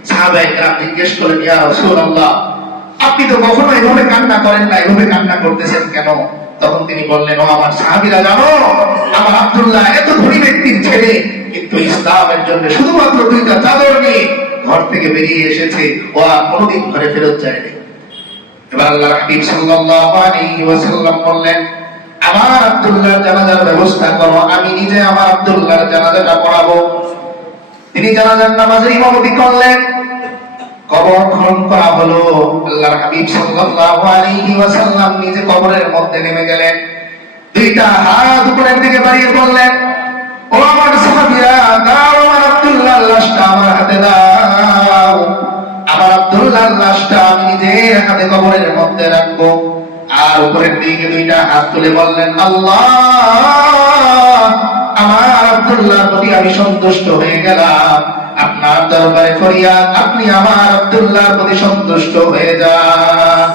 সাহাবায়ে কেরাম জিজ্ঞেস করলেন, ইয়া রাসূলুল্লাহ আপনি তো কখনো এভাবে কান্না করেন না, এভাবে কান্না করতেছেন কেন? তখন তিনি বললেন, ও আমার সাহাবীরা জানো, আমার আব্দুল্লাহ এত ধনী ব্যক্তির ছেলে, কিন্তু ইসলামের জন্য শুধুমাত্র 2টা চাদর নিয়ে ঘর থেকে বেরিয়ে এসেছে, ও আর কোনোদিন ঘরে ফেরত যায়নি। এবার আল্লাহর হাবিব সাল্লাল্লাহু আলাইহি ওয়াসাল্লাম বললেন, আমার আব্দুল্লাহর জানাজার ব্যবস্থা করো, আমি নিজে আমার আব্দুল্লাহর জানাজাটা পড়াবো। তিনি জানাজার নামাজের ইমামতি করলেন। কবর খনন করা হলো। আল্লাহর হাবিব সাল্লাল্লাহু আলাইহি ওয়াসাল্লাম নিজে কবরের মধ্যে নেমে গেলেন। 2টা হাত উপরের দিকে বাড়িয়ে বললেন, ও আমার সাহাবীরা দাও আমার আব্দুল্লাহর লাশটা আমার হাতে দাও। আমার আব্দুল্লাহর লাশটা আমি নিজের হাতে কবরের মধ্যে রাখবো। আর উপরের দিকে 2টা হাত তুলে বললেন, আল্লাহ আমার আব্দুল্লাহর প্রতি আমি সন্তুষ্ট হয়ে গেলাম, আপনার দরবারে ফরিয়াদ আপনি আমার আব্দুল্লাহর প্রতি সন্তুষ্ট হয়ে যান।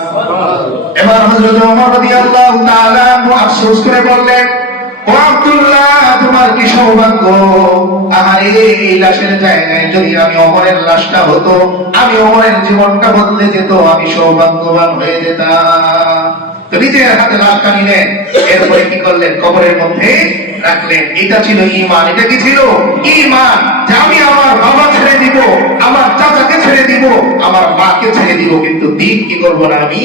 এবার হযরত ওমর রাদিয়াল্লাহু তাআলা আফসোস করে বললেন, ও আব্দুল্লাহ তোমার কি সৌভাগ্য, আহারে এই লাশের জায়গায় যদি আমি ওমরের লাশটা হতো, আমি ওমরের জীবনটা বদলে যেত, আমি সৌভাগ্যবান হয়ে যেতাম। তো নিজের হাতে লাশটা নিলেন, এরপরে কি করলেন, কবরের মধ্যে রাখলেন। এটা ছিল ঈমান। এটা কি ছিল? ঈমান। যে আমি আমার বাবা ছেড়ে দিব, আমার চাচাকে ছেড়ে দিব, আমার মাকে ছেড়ে দিব, কিন্তু দ্বীন কি করব না, আমি